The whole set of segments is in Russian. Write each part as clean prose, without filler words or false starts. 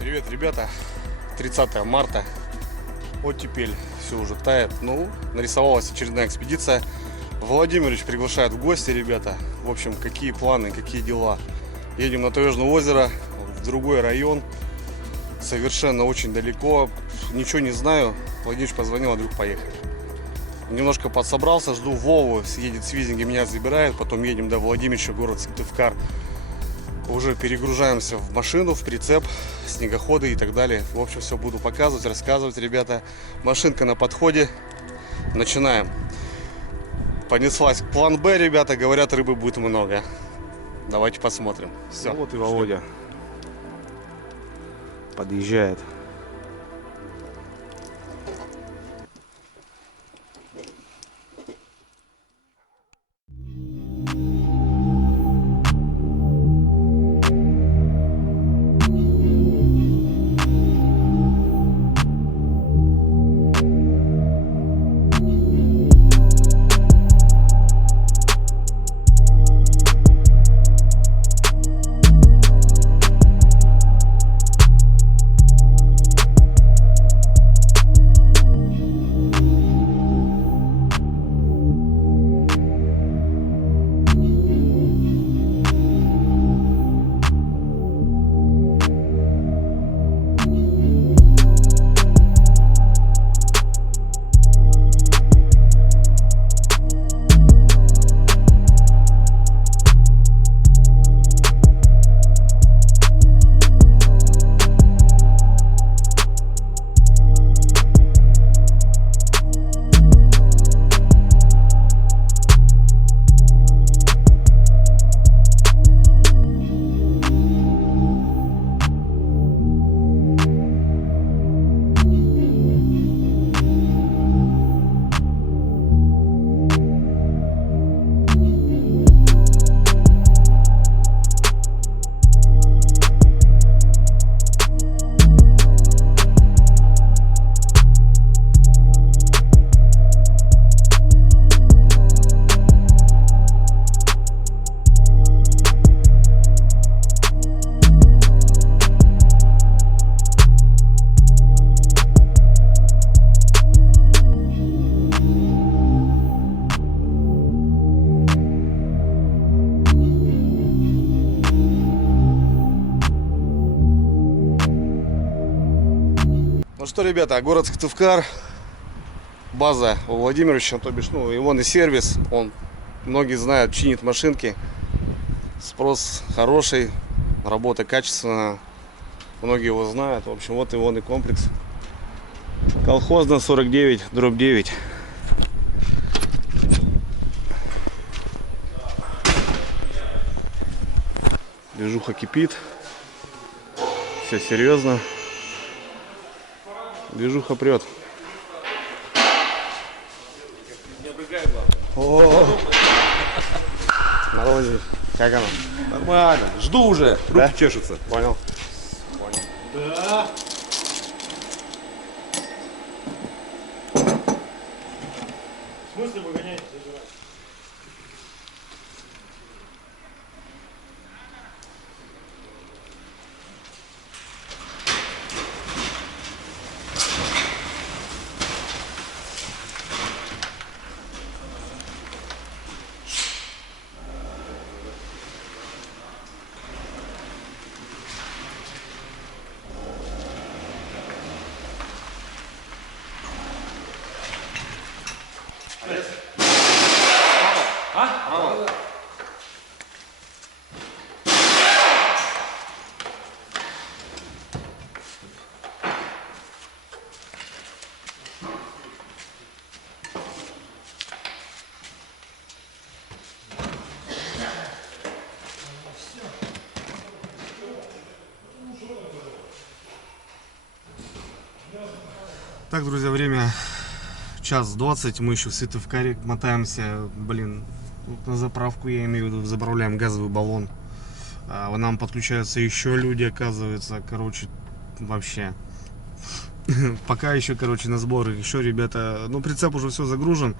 Привет, ребята! 30 марта. Оттепель, все уже тает. Ну, нарисовалась очередная экспедиция. Владимирович приглашает в гости, ребята. В общем, какие планы, какие дела? Едем на Таежное озеро, в другой район. Совершенно очень далеко. Ничего не знаю. Владимирович позвонил, а вдруг поехали. Немножко подсобрался, жду Вову. Съедет с Визинги, меня забирает. Потом едем до Владимировича, город Сыктывкар. Уже перегружаемся в машину, в прицеп, снегоходы и так далее. В общем, все буду показывать, рассказывать, ребята. Машинка на подходе. Начинаем. Понеслась. План Б, ребята. Говорят, рыбы будет много. Давайте посмотрим. Все. Вот и Володя подъезжает. Ну что, ребята, город Сыктывкар, база у Владимировича, то бишь, ну, его и сервис, он, многие знают, чинит машинки, спрос хороший, работа качественная, многие его знают, в общем, вот его и комплекс. Колхозная 49/9. Движуха кипит, все серьезно. Движуха прет. О, народе, как оно? Нормально. Жду уже. Руки Да? чешутся. Понял. Да. В смысле выгонять? Так, друзья, время 1:20, мы еще в Сыктывкаре мотаемся, блин, на заправку, я имею в виду, заправляем газовый баллон. Нам подключаются еще люди, оказывается, короче, вообще. Пока еще, короче, на сборы, еще, ребята, ну, прицеп уже все загружен,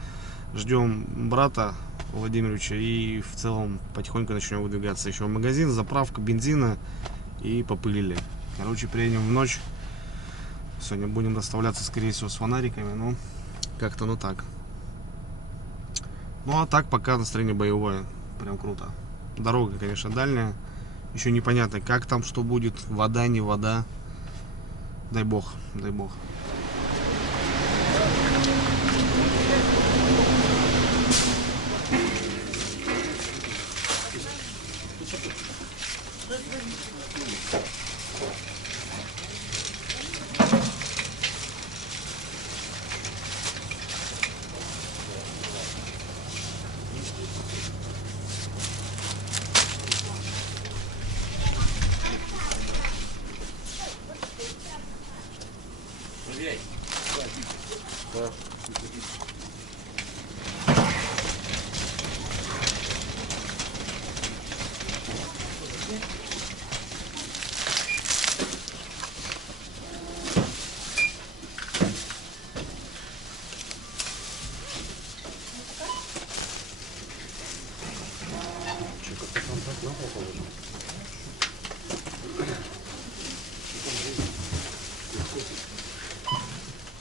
ждем брата Владимировича и в целом потихоньку начнем выдвигаться. Еще магазин, заправка бензина и попылили. Короче, приедем в ночь. Сегодня будем доставляться, скорее всего, с фонариками. Ну, как-то ну так. Ну, а так пока настроение боевое. Прям круто. Дорога, конечно, дальняя. Еще непонятно, как там, что будет. Вода, не вода. Дай бог, дай бог.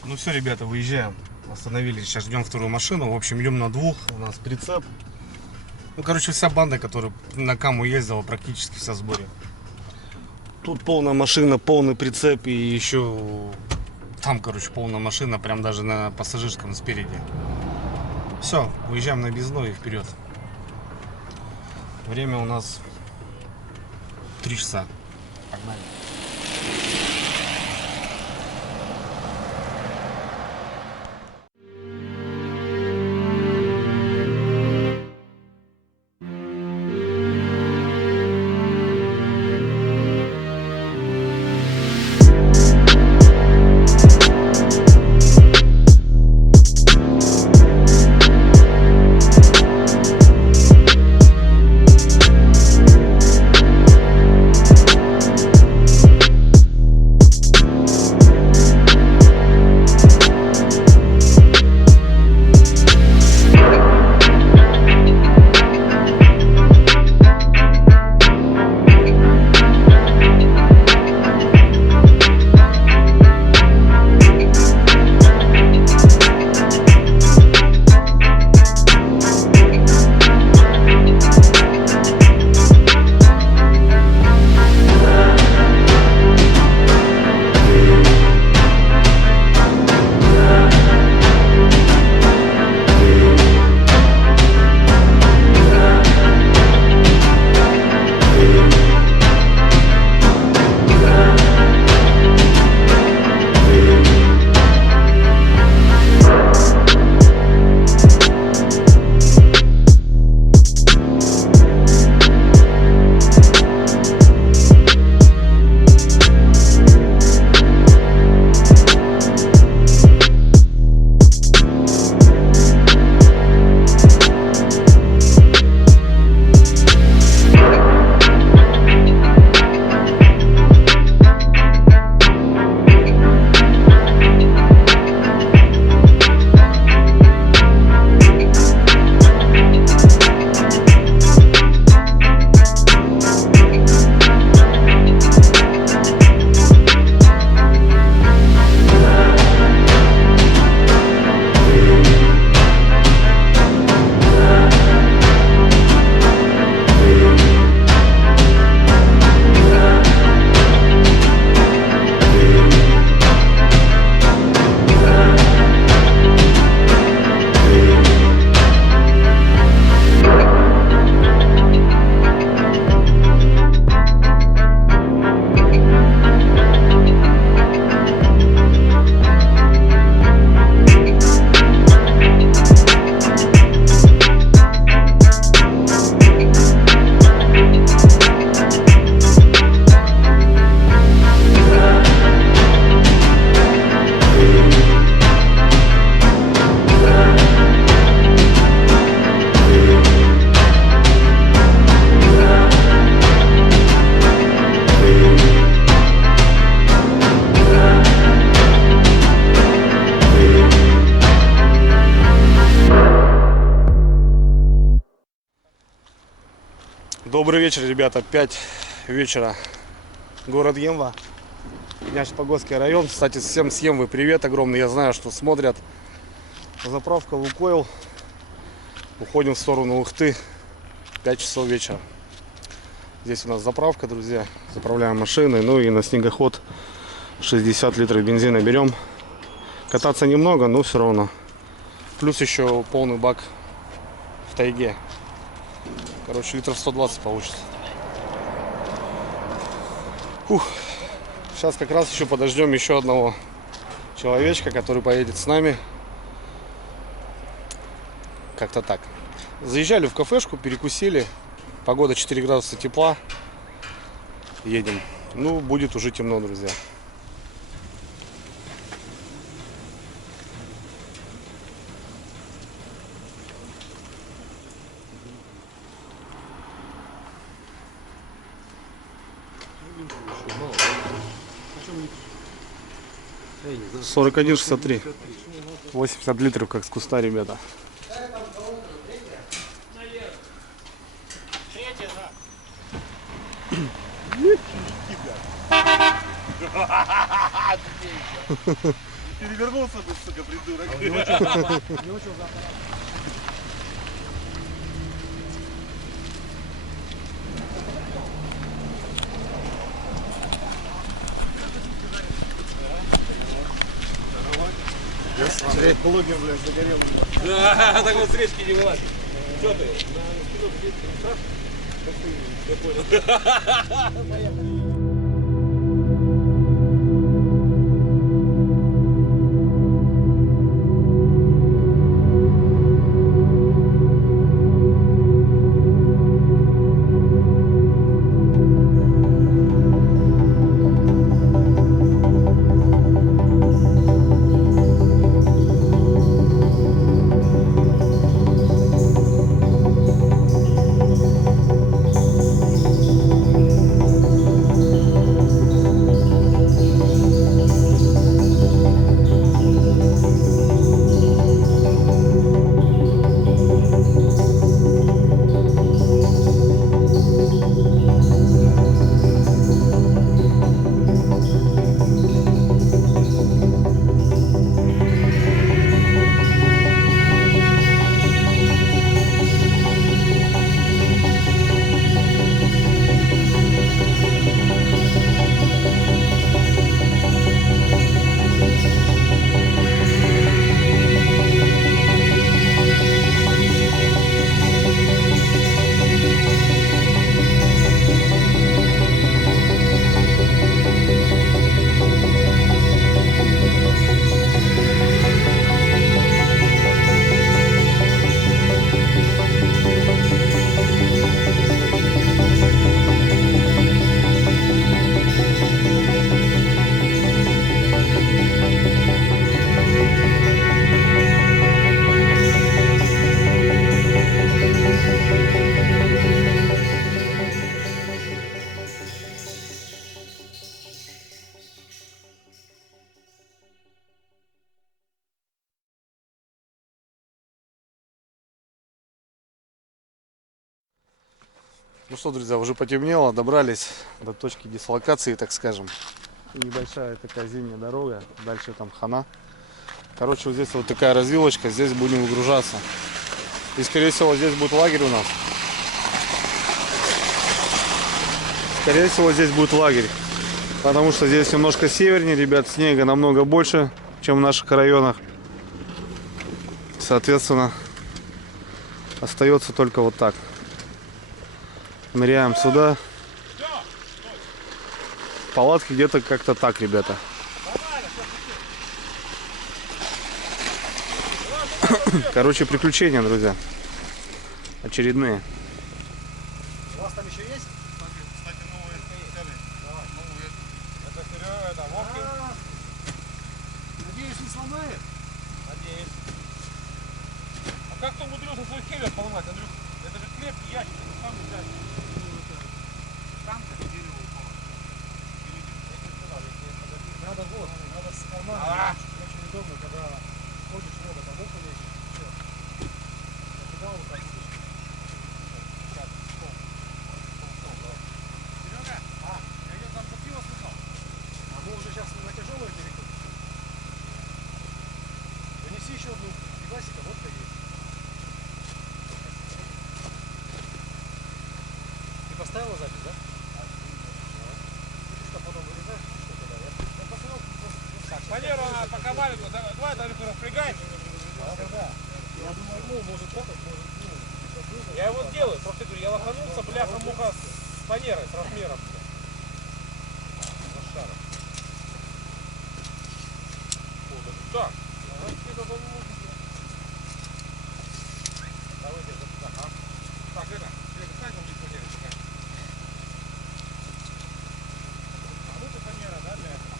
Ну все, ребята, выезжаем. Остановились, сейчас ждем вторую машину. В общем, идем на двух. У нас прицеп. Ну, короче, вся банда, которая на Каму ездила, практически вся в сборе. Тут полная машина, полный прицеп и еще там, короче, полная машина, прям даже на пассажирском спереди. Все, выезжаем на объездной и вперед. Время у нас 3 часа. Погнали. Добрый вечер, ребята. 5 вечера. Город Емва. Погосский район. Кстати, всем с Емвы привет огромный. Я знаю, что смотрят. Заправка Лукойл. Уходим в сторону Ухты. 5 часов вечера. Здесь у нас заправка, друзья. Заправляем машины. Ну и на снегоход 60 литров бензина берем. Кататься немного, но все равно. Плюс еще полный бак в тайге. Короче, литров 120 получится. Ух. Сейчас как раз еще подождем еще одного человечка, который поедет с нами. Как-то так. Заезжали в кафешку, перекусили. Погода 4 градуса тепла. Едем. Ну, будет уже темно, друзья. Эй, 41,63. 80 литров, как с куста, ребята. Перевернулся бы, сука, придурок. Блогер, блядь, загорел. Да, так вот с речки не вылазит. Что ты? Я понял. Ну что, друзья, уже потемнело, добрались до точки дислокации, так скажем. Небольшая такая зимняя дорога, дальше там хана. Короче, вот здесь вот такая развилочка, здесь будем выгружаться. И скорее всего здесь будет лагерь у нас. Скорее всего здесь будет лагерь. Потому что здесь немножко севернее, ребят, снега намного больше, чем в наших районах. Соответственно, остается только вот так. Ныряем сюда. Палатки где-то как-то так, ребята. Короче, приключения, друзья. Очередные. У вас там еще есть? Кстати, новые взяли. Давай, новые. Это вперед, это Вовки. Надеюсь, не сломает? Надеюсь. А как ты умудрился свой хелер поломать, Андрюх? Это же крепкий ящик, это сам взять. Танка дерево упало. Надо вот, надо с кармана. Очень удобно, когда ходишь в воду, там около лечь. Все. Накидал вот так. оставила запись, да? Что потом вырезаешь? Я посмотрел. Так, фанеру она пока маленькую, давай Андрюха распрягай. Да. Я думаю, ну, может этот, может, ну. Я вот делаю, просто говорю, я лоханулся, бляха-муха с фанерой, с размером. Лошара. О, даже так. Давай, держи. Ага. Так, это, стань там здесь фанеры, такая. А вот и фанера, да, для этого?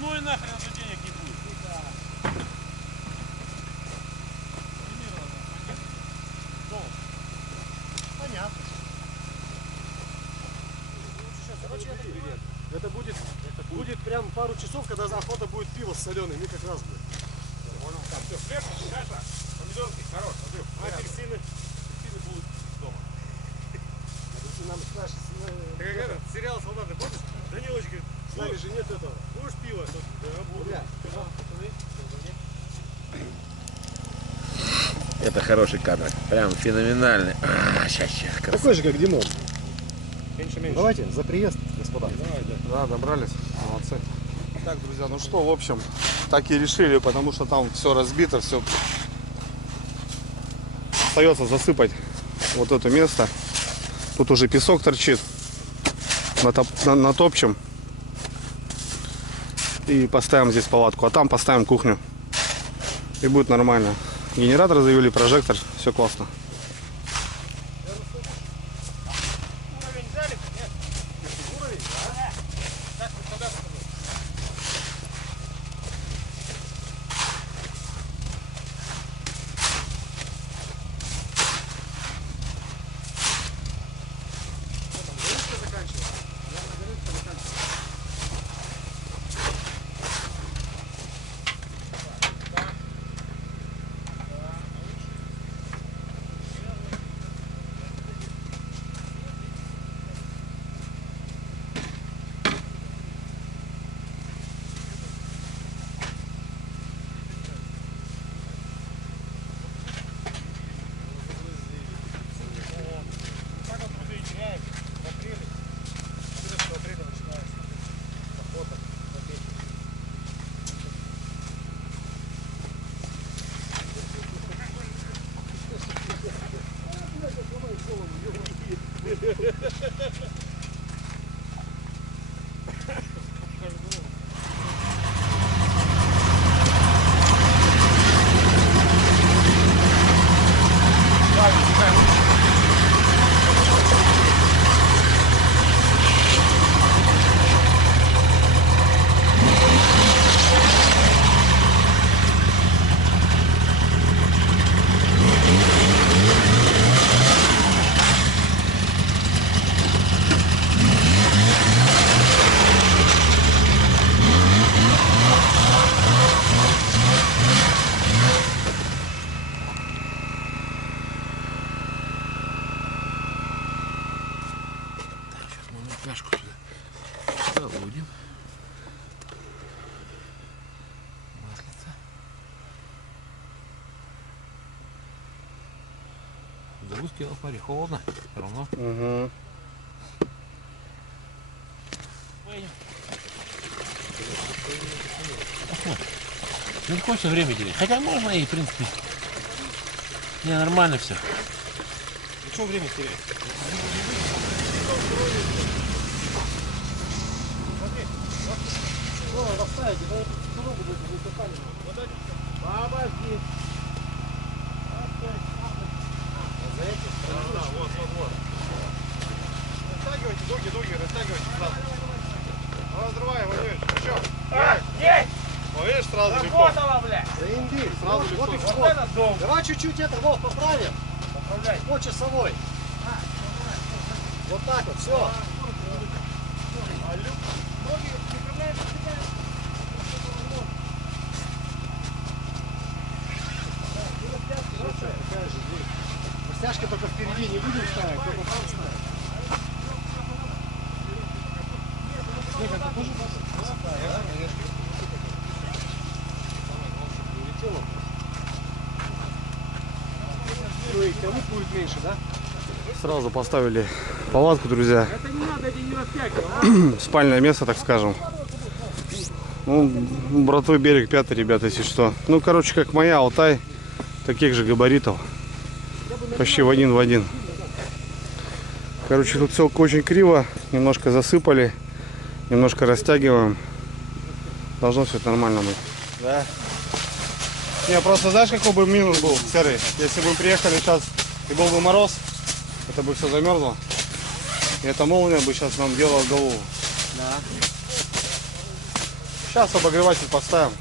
Ну и нахрен тут денег не будет. Понятно. Короче, это будет прям пару часов, когда охота будет пиво с соленым, и как раз будет. Понял. Так, все, хлеб, каша, помидорки, хорош, Андрюх. Апельсины. Апельсины будут дома. Нам наши Ты как этот, сериал «Солдаты» помнишь? Данилович говорит, с нами же нет этого. Будешь пиво? Да, Это хороший кадр. Прям феноменальный. Сейчас. такой же, как Димон. Меньше. Давайте, за приезд, господа. Давай, да. Да, добрались. Молодцы. Так, друзья, ну что, в общем, так и решили, потому что там все разбито, все. Остается засыпать вот это место. Тут уже песок торчит. Натопчем. И поставим здесь палатку. А там поставим кухню. И будет нормально. Генератор завели, прожектор. Все классно. Уровень залит? Нет? Уровень? Да. Так, вот сюда посмотри. Так вот, друзей, теряем. В апреле. В апреле начинается охота на печень. Фляжку сюда заводим. Маслица. Загрузки в паре холодно, все равно. Угу. Не хочется время терять. Хотя можно и, в принципе. Не, нормально все. Ну что время терять? Бабушки. Вот. Растягивайте, дуги, растягивайте сразу. Ну, разрывай, Владимирович. Ну что? Есть! Ну, видишь, сразу легко. Работала, бля! За имбирь. Сразу Вот и легко. вход. Вот это дом! Давай чуть-чуть это, Вов, поправим. Поправляй! По часовой. Вот так вот, все. Растяжка только впереди не будем ставить, только там ставить. Снег, это тоже красота, да? меньше, да? Сразу поставили палатку, друзья. Это не надо, это не растягивай. Спальное место, так скажем. Ну, братвы берег 5, ребята, если что. Ну, короче, как моя, Алтай. Таких же габаритов. Почти в один. Короче, тут все очень криво. Немножко засыпали. Немножко растягиваем. Должно все нормально быть. Да. Не, просто знаешь, какой бы минус был, серый? Если бы мы приехали сейчас и был бы мороз, это бы все замерзло. И эта молния бы сейчас нам делала голову. Да. Сейчас обогреватель поставим.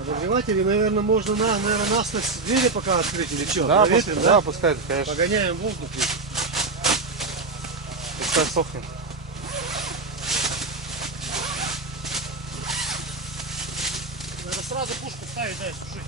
Обогреватели, наверное, можно насность двери пока открыть или что? Да, Проветрим, да, пускай, конечно. Погоняем воздух. Пускай сохнет. Надо сразу пушку ставить, да, и сушить.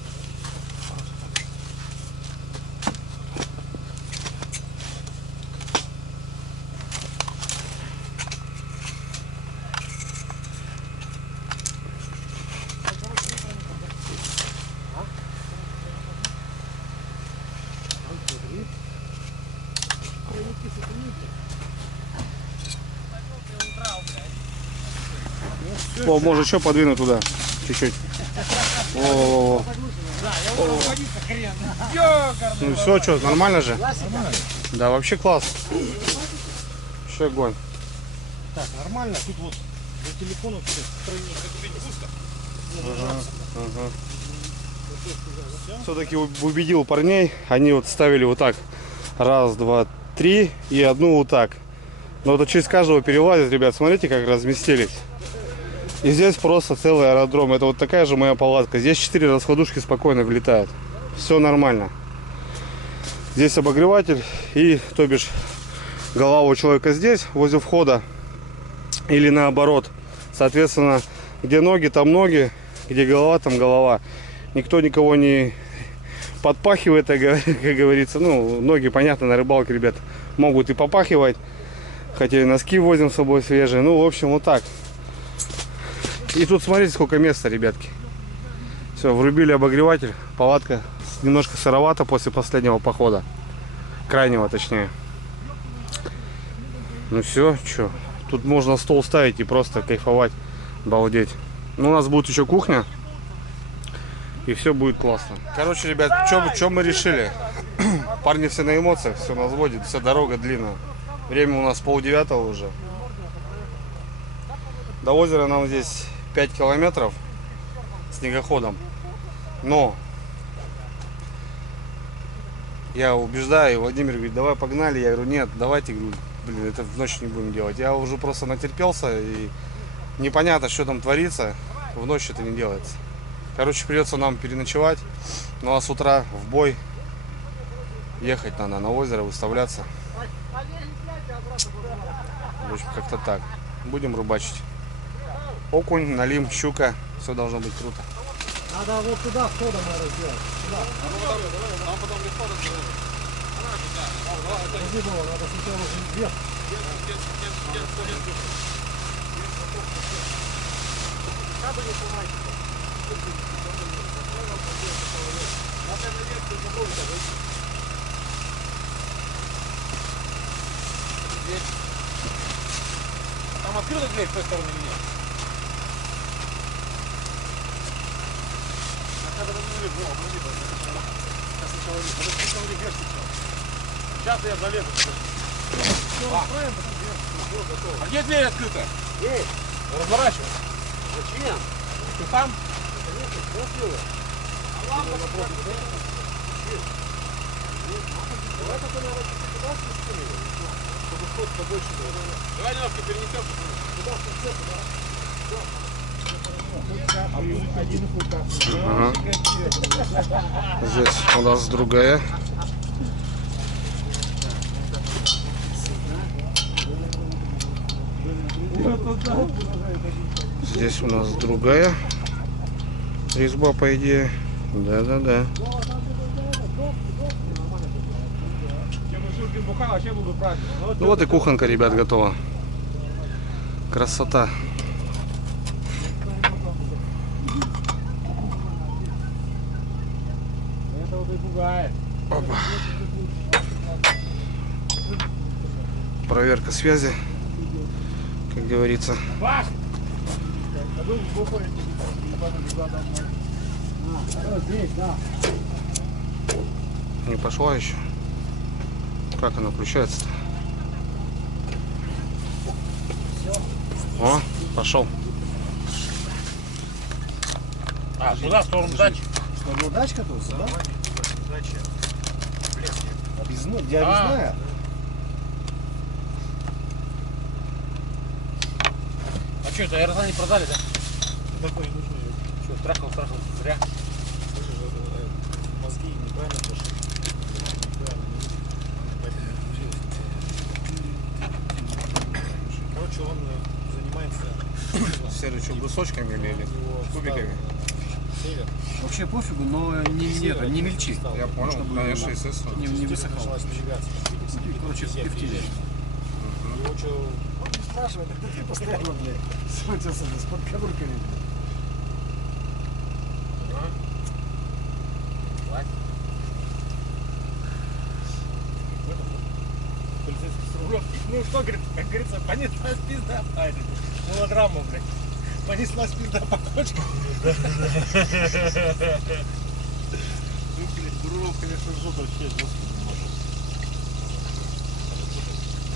О, может еще подвинуть туда. Чуть-чуть. О, ну все, что, нормально же? Да, вообще класс. Вообще огонь. Так, нормально. Тут вот за телефоном все Все-таки убедил парней. Они вот ставили вот так. Раз, два, три. И одну вот так. Но это через каждого перелазит, ребят. Смотрите, как разместились. И здесь просто целый аэродром. Это вот такая же моя палатка. Здесь 4 раскладушки спокойно влетают. Все нормально. Здесь обогреватель. И, то бишь, голова у человека здесь, возле входа. Или наоборот. Соответственно, где ноги, там ноги. Где голова, там голова. Никто никого не подпахивает, как говорится. Ну, ноги, понятно, на рыбалке, ребят, могут и попахивать. Хотя и носки возим с собой свежие. Ну, в общем, вот так. И тут смотрите, сколько места, ребятки. Все, врубили обогреватель. Палатка немножко сыровата после последнего похода. Крайнего, точнее. Ну все, что. Тут можно стол ставить и просто кайфовать, балдеть. Ну, у нас будет еще кухня. И все будет классно. Короче, ребят, что мы решили? Парни все на эмоциях, все на взводе, вся дорога длинная. Время у нас 8:30 уже. До озера нам здесь 5 километров снегоходом. Но я убеждаю, Владимир говорит, давай погнали. Я говорю, нет, давайте, говорю, блин, это в ночь не будем делать. Я уже просто натерпелся и непонятно, что там творится. В ночь это не делается. Короче, придется нам переночевать. Ну а с утра в бой ехать надо на озеро, выставляться. В общем, как-то так. Будем рыбачить. Окунь, налим, щука. Все должно быть круто. Надо вот туда входом надо сделать. Сюда. Там потом легко разговаривать. Подожди, Вова, надо сначала уже вверх. Как бы не сломайте. Там открыта дверь с той стороны или нет? Сейчас я залезу. А где дверь открыта? Эй, Разворачивай. зачем? Ты там? Конечно, красиво. Давай только, наверное, туда спустили, чтобы ход побольше был. Давай немножко перенесем. Туда, в конце, туда. Ага. Здесь у нас другая. Здесь у нас другая резьба, по идее. Да-да-да. Ну вот и кухонка, ребят, готова. Красота. Это вот и пугает. Опа. Проверка связи, как говорится. Не пошла еще. Как она включается-то? О, пошел. А, туда, в сторону дачи. Что, дачка тут, да? Объездная? А что, это аэрозоль не продали, да? Такой нужный. Что, трахал, зря. Мозги неправильно пошли. Короче, он занимается Серый, что, брусочками или кубиками? север. Вообще пофигу, но не мельчи. Я понял, Чтобы конечно, естественно. не высохало. Началась навигация. Короче, певтили. Его что, он не спрашивает, это ты постоянно, блядь, схватился с подкорками. Полицейский с Рублевки. Ну что, говорит, как говорится, понеслась пизда. А, это мелодрама, блядь. Понеслась пизда по кочкам. Ну, блядь, Дуров, конечно, жжет вообще жестко.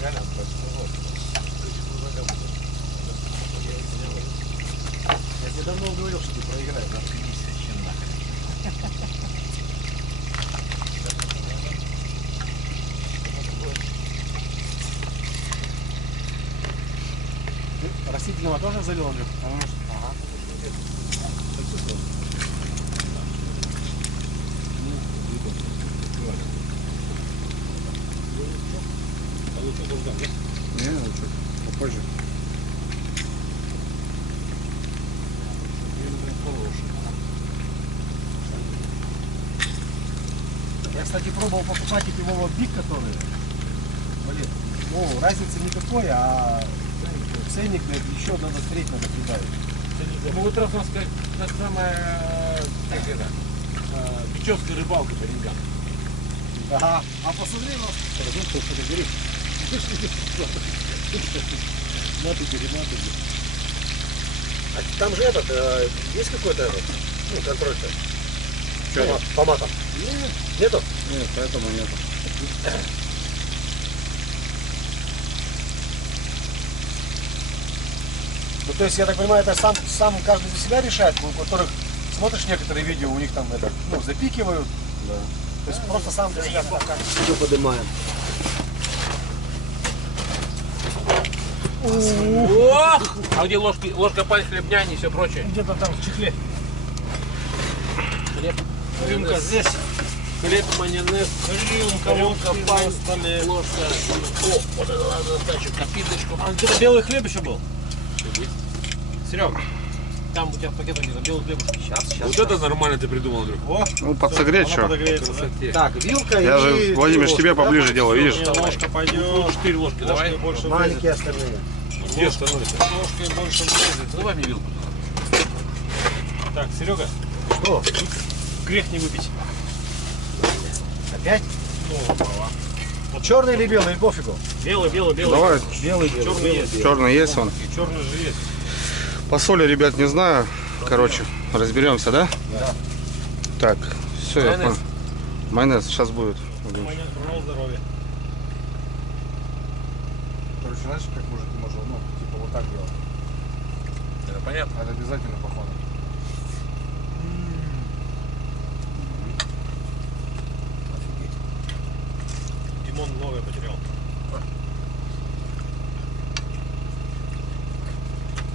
Реально, Я тебе давно говорил, что ты проиграешь. Растительного тоже завел, Андрюх? Ага. Не, ну что, попозже. Я, кстати, пробовал покупать эти Вова Биг, которые. Блин, ну, разницы никакой, а ценник, блядь, еще надо смотреть, надо прибавить. Ну, вот раз у нас как самая, как это, печевская рыбалка по деньгам. Ага. А посмотри, у нас. А там же этот, есть какой-то этот, ну, контроль-то? Чё? По матам? Нету? Нет, поэтому нету. Ну, то есть, я так понимаю, это сам каждый за себя решает, у которых, смотришь некоторые видео, у них там это, ну, запикивают. Да. То есть, просто сам для себя все поднимаем. Ох! А где ложка, пальцы, хлебняни и все прочее? Где-то там в чехле. Хлеб, Рюмка здесь. хлеб, майонез, рюмка, палец, ложка. О, вот это надо сдачу, напиточку. А где-то белый хлеб еще был. Серег, там у тебя в пакетах где-то белый хлебушек. Сейчас. Вот это нормально ты придумал, Андрюх. О, Ну, подсогреть что? подогреется, да? Так, вилка Я и... же, Владимир, тебе поближе делаю, видишь? Ложка пойдет. 4 ложки, давай. Больше Маленькие остальные. Где становится? ложкой больше влезет. Давай мне вилку. Так, Серега, Что? грех не выпить. Опять? Ну, Черный или белый, или пофигу? белый. Давай, Белый, Черный есть. черный есть он. Черный же есть. По соли, ребят, не знаю. Короче, разберемся, да? Да. Так, все, я Майонез. понял. Майонез сейчас будет. Майонез, журнал здоровья. Короче, знаешь, как мужики можно, ну, типа вот так делать. Это понятно. Это обязательно походу. Димон новое потерял.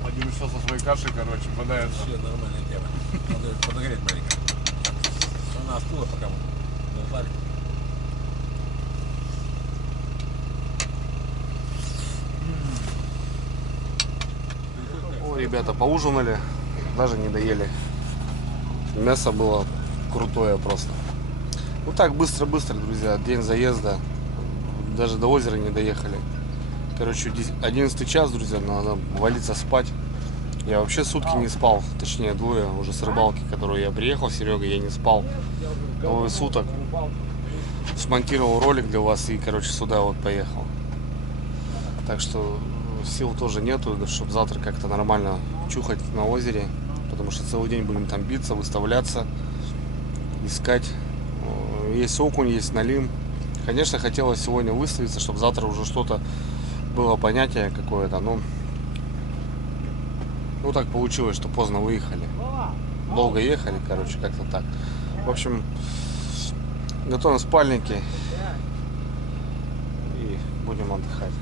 Владимир сейчас со своей кашей, короче, бодается. Вообще нормальная тема. Надо подогреть маленько. Она остыла, пока мы болтали. О, ребята, поужинали, даже не доели. Мясо было крутое просто. Ну так, быстро-быстро, друзья, день заезда. Даже до озера не доехали. Короче, 11 час, друзья, надо валиться спать. Я вообще сутки не спал, точнее двое уже с рыбалки, которую я приехал, Серега, я не спал. Двое суток. смонтировал ролик для вас и, короче, сюда вот поехал. Так что сил тоже нету, чтобы завтра как-то нормально чухать на озере, потому что целый день будем там биться, выставляться, искать. Есть окунь, есть налим. Конечно, хотелось сегодня выставиться, чтобы завтра уже что-то было, понятие какое-то, но ну так получилось, что поздно выехали. Долго ехали, короче, как-то так. В общем, готовим спальники и будем отдыхать.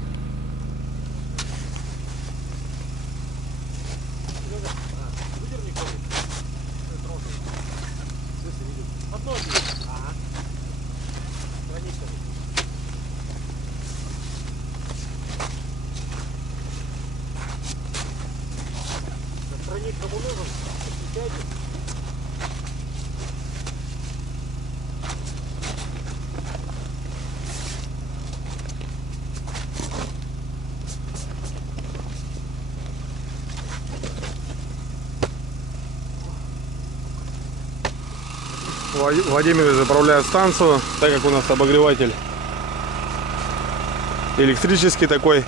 Тройник кому нужен? Отвечайте. Владимир заправляет станцию, так как у нас обогреватель электрический такой.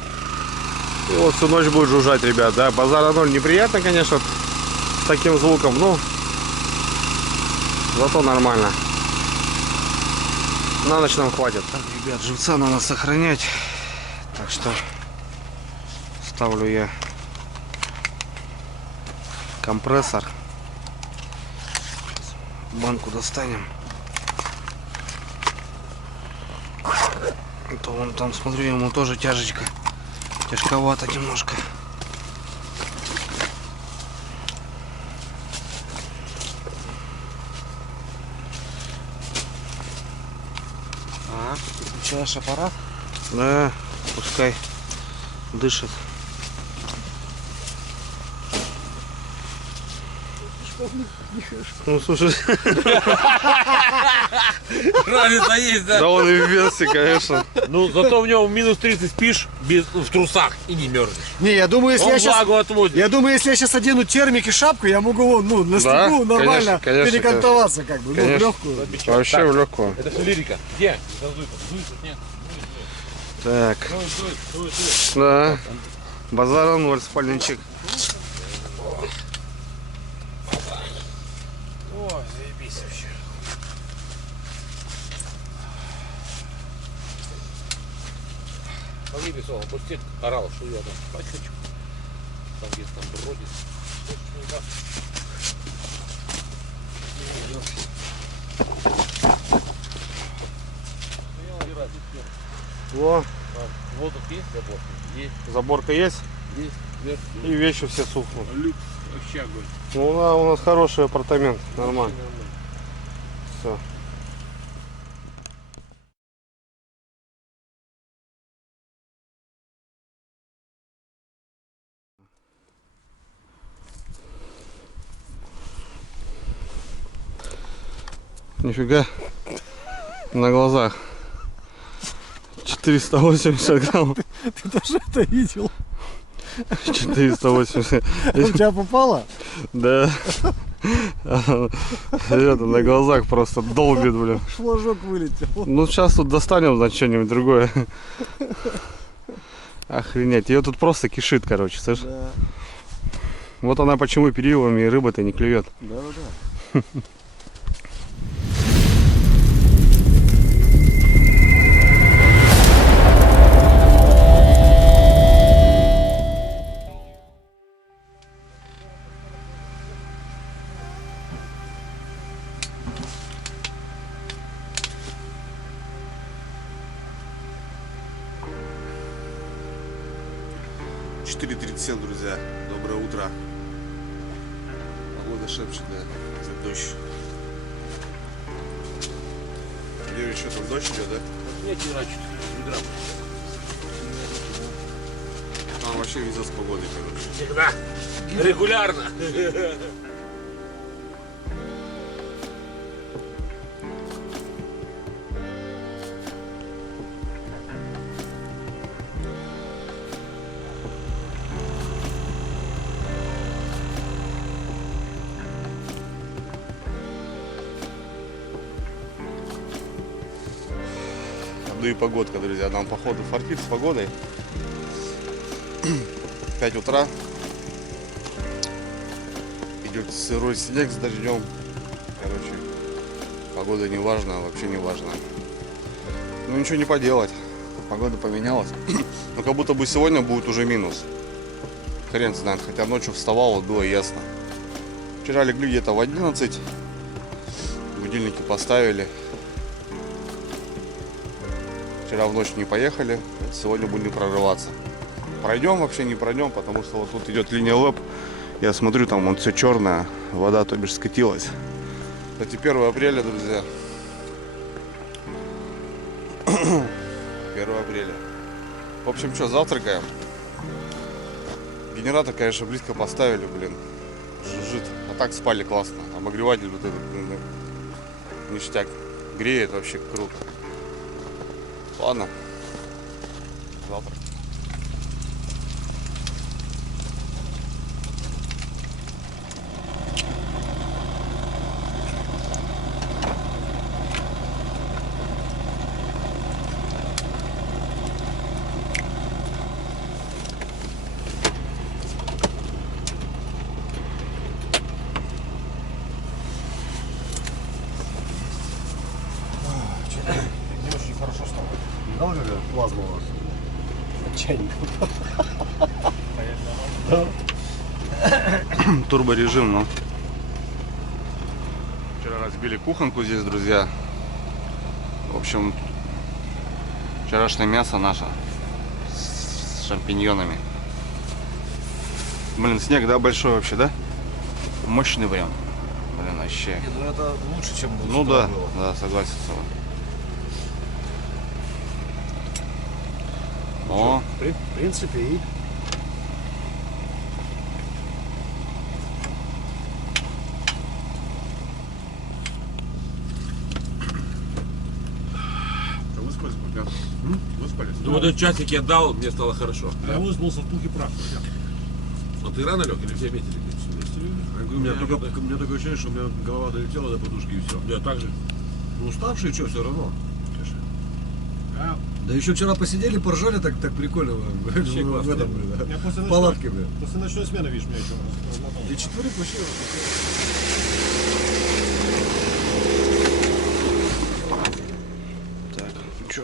И вот всю ночь будет жужжать, ребят, да. Базара ноль, неприятно, конечно, с таким звуком, но зато нормально. На ночь нам хватит. Так, ребят, живца надо сохранять, так что ставлю я компрессор. Банку достанем. То вон там, смотрю, ему тоже тяжечка. Тяжковато немножко. Включаешь аппарат? Да, пускай дышит. Ну слушай, Разница есть, да? да он и в весе, конечно. Ну, зато в нем минус 30 спишь в трусах и не мерзнешь. Не, я думаю, если Он я сейчас... влагу отводит. Я думаю, если я сейчас одену термик и шапку, я могу ну, на Да, снегу нормально конечно, перекантоваться, как бы, ну, в Конечно. легкую. Вообще в легкую. Это все лирика. Где? Дуй, нет. Так, Дуй. да. Базара ноль, спальничек. Ой, заебись вообще. Погиб, он пустит, орал, что я там спать хочу. Там где-то там бродит. Во, Воздух есть, забор? Есть, заборка есть, вверх. и вещи все сухнут. Люк вообще огонь. Ну, у нас хороший апартамент, нормально. Все. Нифига, на глазах 480 грамм. Ты тоже это видел? 480. У тебя попало? Да. Это на глазах просто долбит, блин. Флажок вылетел. Ну сейчас тут достанем, значит, что-нибудь другое. Охренеть. Ее тут просто кишит, короче, слышишь? Да, Вот она почему периодами и рыба-то не клюет. да. Друзья, доброе утро. Погода шепчет, да, за дождь. Юрий, что там дождь идет, да? Нет, не рачу, ведра. Там вообще везет с погодой, короче. Всегда. Регулярно. походу и погодка, друзья. Нам походу фартит с погодой. 5 утра. Идет сырой снег с дождем. Короче, погода не важна, вообще не важна. Ну ничего не поделать. Погода поменялась. Но как будто бы сегодня будет уже минус. Хрен знает, хотя ночью вставал, вот было ясно. Вчера легли где-то в 11. Будильники поставили. Вчера в ночь не поехали. Сегодня будем прорываться. Пройдем, вообще не пройдем, потому что вот тут идет линия ЛЭП. Я смотрю, там вон все черное. Вода, то бишь, скатилась. Кстати, 1 апреля, друзья. 1 апреля. В общем, что, завтракаем. Генератор, конечно, близко поставили, блин. Жужжит. А так спали классно. Обогреватель вот этот, блин, ништяк. Греет вообще круто. Ладно. Завтрак. Не очень хорошо стало. Видал, какая плазма у вас? Чайник. Турборежим, ну. Вчера разбили кухонку здесь, друзья. В общем, вчерашнее мясо наше с шампиньонами. Блин, снег, да, большой вообще, да? Мощный прям. Блин, вообще. Ну это лучше, чем Ну да, да, согласен с вами. О, В принципе, и выспались, да? Выспались? Ну вот этот часик я дал, мне стало хорошо. Я выспался в пух и прах. А ты рано лег или все вместе легли? у меня такое ощущение, что у меня голова долетела до подушки и все. Я так же. Ну уставший, что, все равно. А, Да еще вчера посидели, поржали так прикольно Вообще в классно. этом, блин, да. я после В палатке, блин. После ночной смены, видишь, меня еще размотало. И четверых вообще. Так, ну чё?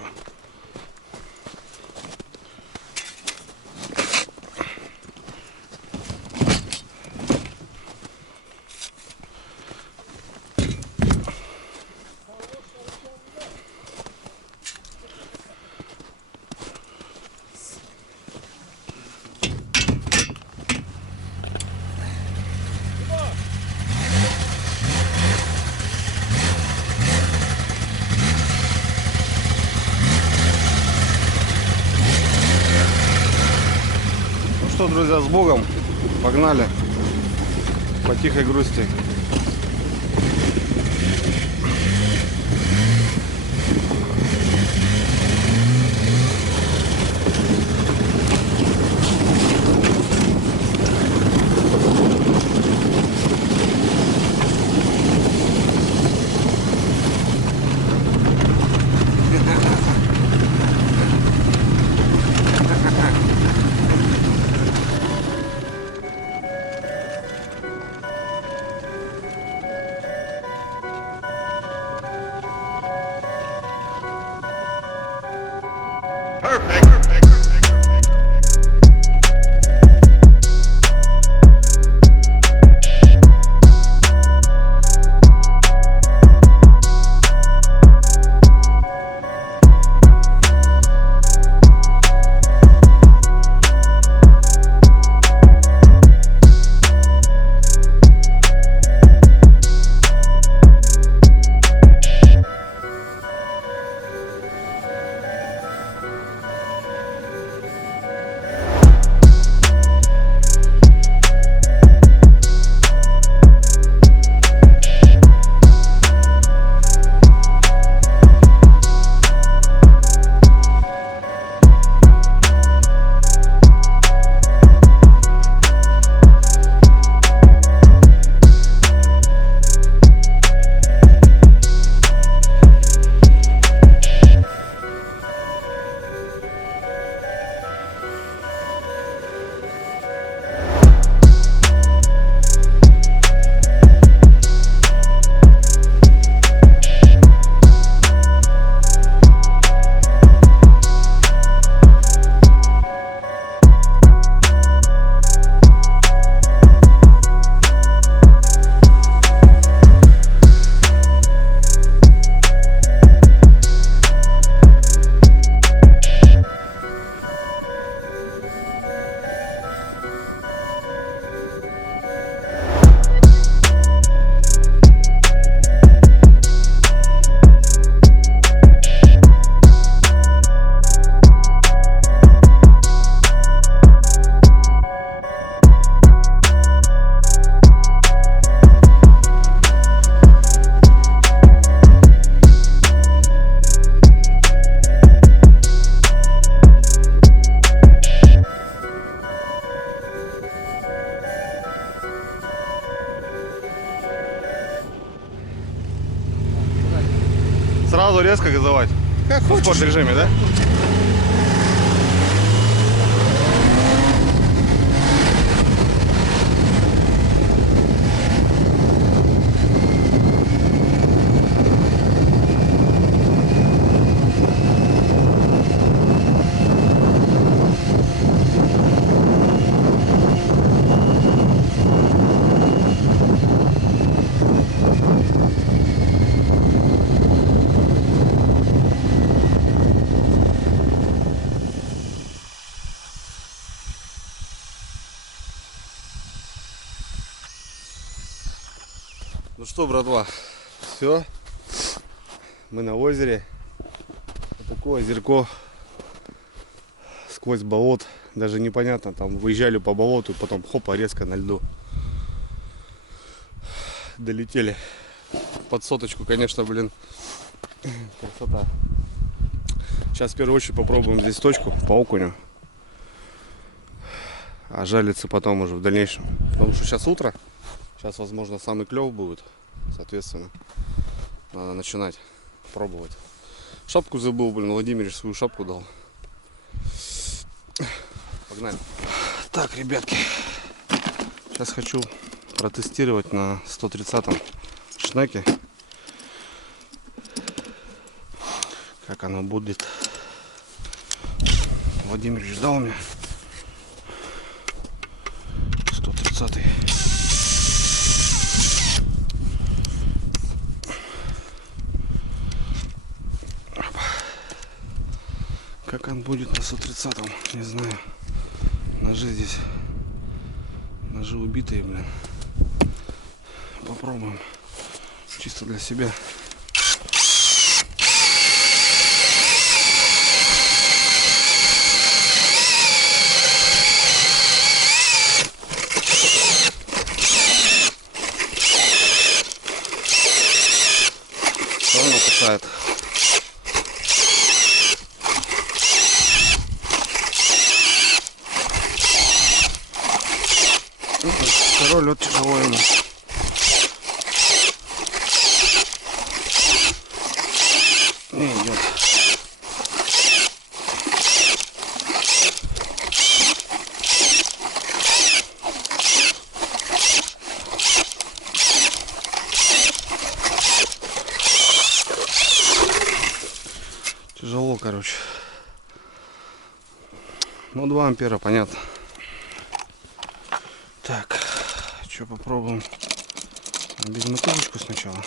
Ну что, друзья, с Богом. Погнали. По тихой грусти. Сразу резко газовать. Как В хочешь. спорт режиме, да? Ну что, братва, все, мы на озере. Вот такое озерко сквозь болот, даже непонятно, там выезжали по болоту, потом хопа, резко на льду. Долетели под соточку, конечно, блин, красота. Сейчас в первую очередь попробуем здесь точку по окуню, а жалиться потом уже в дальнейшем, потому что сейчас утро. Сейчас, возможно, самый клев будет, соответственно, надо начинать пробовать. Шапку забыл, блин, Владимир свою шапку дал. Погнали. Так, ребятки, сейчас хочу протестировать на 130-м шнеке, как оно будет. Владимир ждал меня. 130-й. Как он будет на 130-м, не знаю. Ножи здесь. Ножи убитые, блин. Попробуем. Чисто для себя. Что оно кусает? Второй лед тяжело ему. Не идет. Тяжело, короче. Ну, 2 ампера, понятно. Так, что попробуем? Безмотылочку сначала.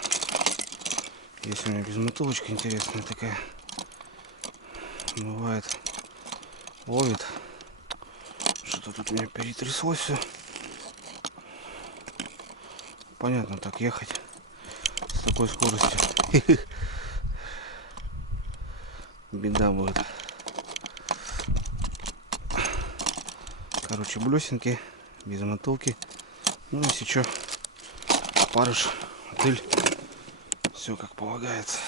Есть у меня безмотылочка интересная такая. Бывает, ловит. Что-то тут у меня перетряслось все. Понятно, так ехать с такой скоростью. Беда будет. Короче, блесенки. Без мотылки. Ну, если что, парыш, мотыль. Все как полагается.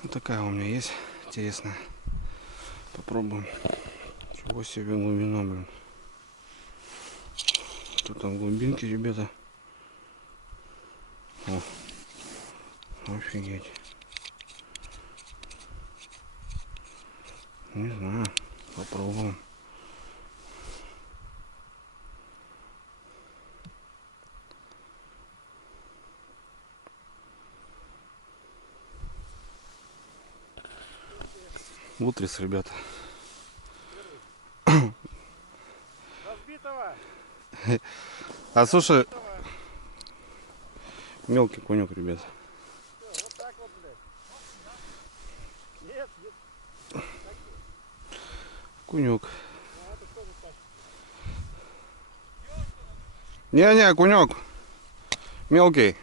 Вот такая у меня есть. Интересная. Попробуем. Чего себе глубина, блин. Что там глубинки, ребята? О, офигеть. Не знаю. Попробуем. Утрис, ребята. Разбитого! А слушай, мелкий конек, ребят. Вот так вот, блядь. Нет, нет. Кунек. Не-не, кунек. Мелкий.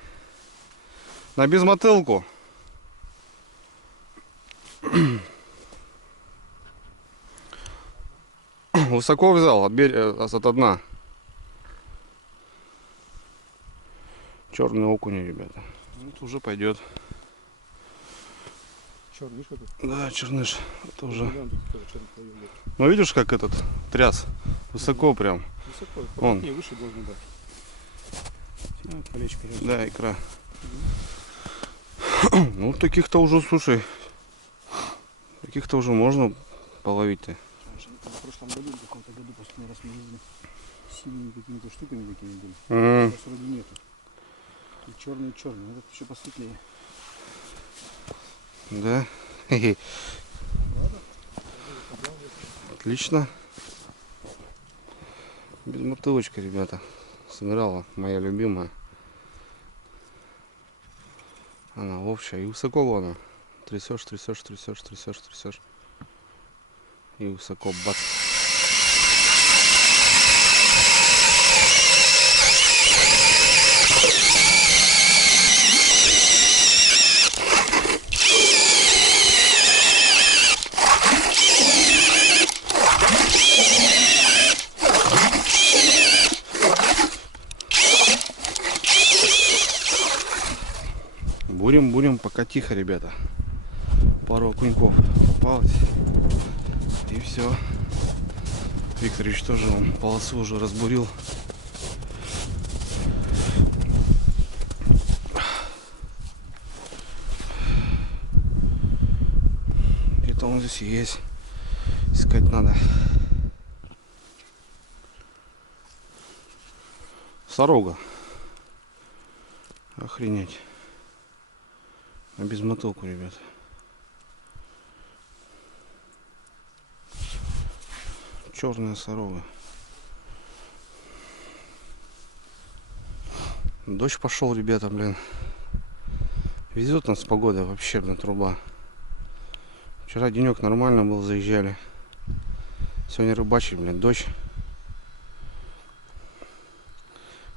На безмотылку. Высоко взял от дна. Черный окунь, ребята. Вот уже пойдет. Черный, какой? Да, черныш. Это уже. Глянь, тут тоже черный твоё, блядь. Ну видишь, как этот тряс? Высоко прям. Высоко, Он. поплотнее, выше должен быть. Ну, колечко. Да, икра. Ну, таких-то уже, слушай, таких-то уже можно половить-то. В прошлом году, в каком-то году, последний раз мы ездили синими какими-то штуками такими были. М, Сейчас вроде нету. И черный. Этот еще посветлее. Да? Хе-хе. Отлично. Безмотылочка, ребята. Сыграла, моя любимая. Она общая и высоко она. Трясешь. И высоко бац. Будем, пока тихо, ребята. Пару окуньков попалось. И все. Викторович тоже он полосу уже разбурил. Где-то он здесь и есть. Искать надо. Сорога. Охренеть. А без мотылку, ребят. Черная сорога. Дождь пошел, ребята, блин. Везет нас погода вообще, блин, труба. Вчера денек нормально был, заезжали. Сегодня рыбачить, блин, дождь.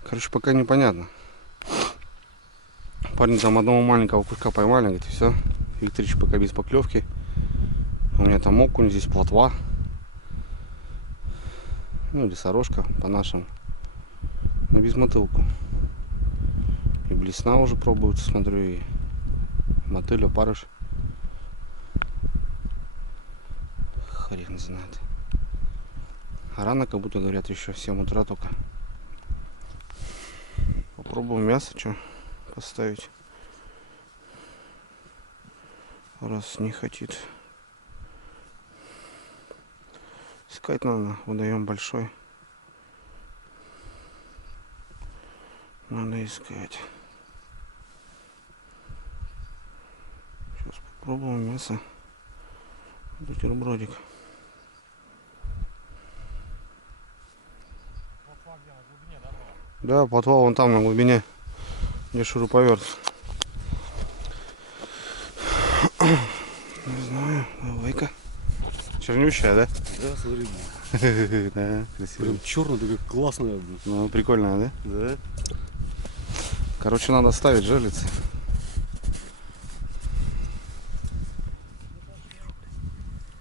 Короче, пока непонятно. Парни там одного маленького куска поймали, говорит, и все. Викторович пока без поклевки. У меня там окунь, здесь плотва. Ну или сорожка по-нашему. Но без мотылку. И блесна уже пробуются, смотрю, и мотыль, опарыш. Хрен знает. А рано, как будто говорят, еще в 7 утра только. Попробуем мясо, что поставить. Раз не хотит. Искать надо, водоем большой. Надо искать. Сейчас попробуем мясо. Бутербродик. Да, плотва вон там на глубине, где шуруповерт. Не знаю, давай-ка. Чернющая, да? Да, смотри. Да, красиво. Прям черная, такая классная. Ну, прикольная, да? Да. Короче, надо ставить жерлицы.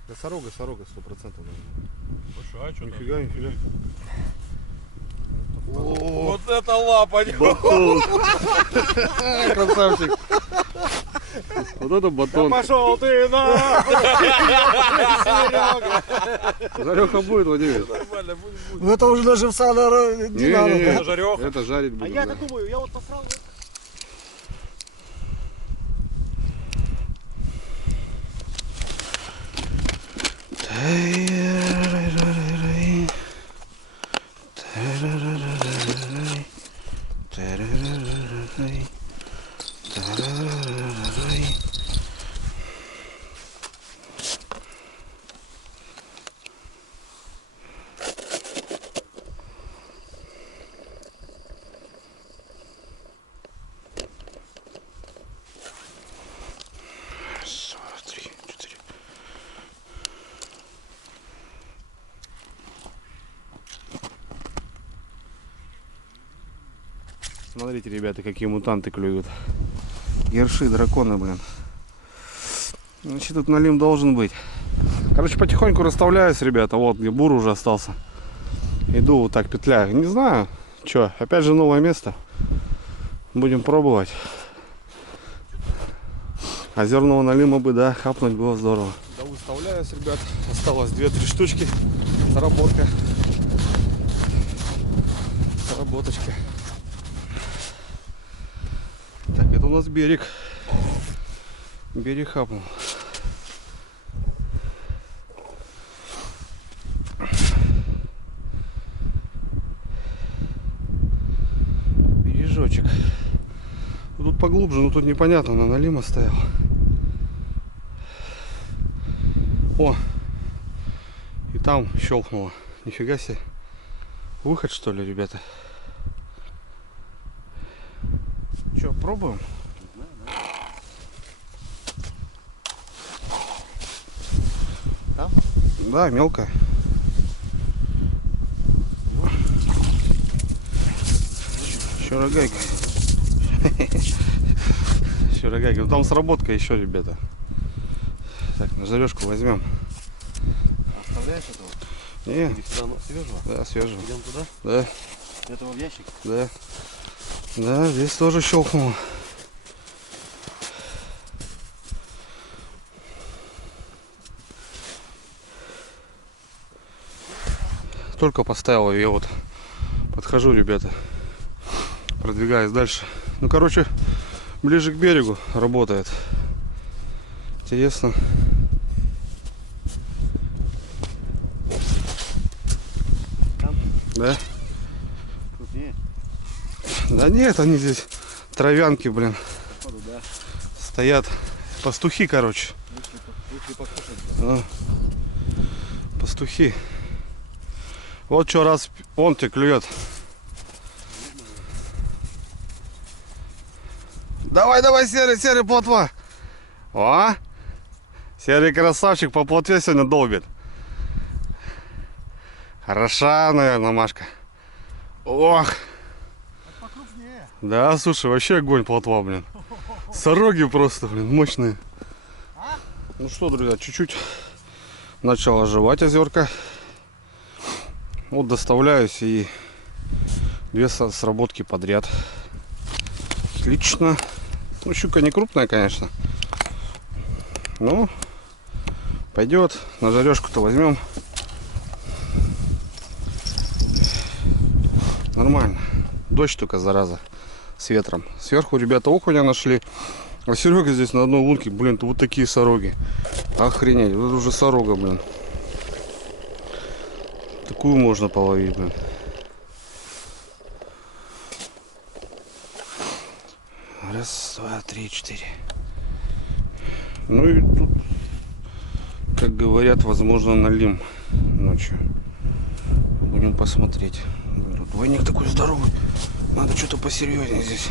Да сорога, 100%. Слушай, а что там? Нифига. Вот это лапа! Красавчик. Вот это батон. Пошел ты на! Жареха будет, Владимир? Нормально, будет. Ну это уже на живца не надо, Не-не-не, Это жареха. это жарить А будем. я да. так думаю, я вот посрал. Раз, два, три, четыре. Смотрите, ребята, какие мутанты клюют. Ерши, драконы, блин. Значит, тут налим должен быть. Короче, потихоньку расставляюсь, ребята. Вот, где бур уже остался. Иду вот так, петляю. Не знаю, что. Опять же новое место. Будем пробовать. Озерного налима бы, да, хапнуть было здорово. Да, выставляюсь, ребят. Осталось 2-3 штучки. Заработка. Заработочка. Так, это у нас берег. Берег хапнул. Бережочек. Тут поглубже, но тут непонятно, на налима стоял. О! И там щелкнуло. Нифига себе. Выход, что ли, ребята? Че, пробуем? Там? Да, мелко. Еще рогайка. Еще рогайка. Ну, там сработка еще, ребята. Так, на жарежку возьмем. Оставляешь этого? Не, Или сюда свежего? да, свежего. Идем туда? Да, Этого в ящик? да. Да, здесь тоже щелкнуло. Только поставил ее, вот подхожу, ребята, продвигаюсь дальше. Ну, короче, ближе к берегу работает. Интересно. Там? Да? Тут не? Да нет, они здесь травянки, блин, Походу, да. стоят. Пастухи, короче. Вышли покушать. А, пастухи. Вот что раз он тебе клюет. Давай, давай, серый, серый, плотва. О! Серый красавчик по плотве сегодня долбит. Хороша, наверное, Машка. Ох! Покрупнее. Да, слушай, вообще огонь плотва, блин. Сороги просто, блин, мощные. Ну что, друзья, чуть-чуть начал оживать озерка. Вот доставляюсь, и две сработки подряд. Отлично. Ну, щука не крупная, конечно. Ну, пойдет. На жарежку-то возьмем. Нормально. Дождь только, зараза, с ветром. Сверху ребята окуня нашли. А Серега здесь на одной лунке, блин, вот такие сороги. Охренеть, вот уже сорога, блин. Такую можно половить, блин. Раз, два, три, четыре. Ну и тут, как говорят, возможно, налим ночью. Будем посмотреть. Блин, двойник такой здоровый. Надо что-то посерьезнее здесь.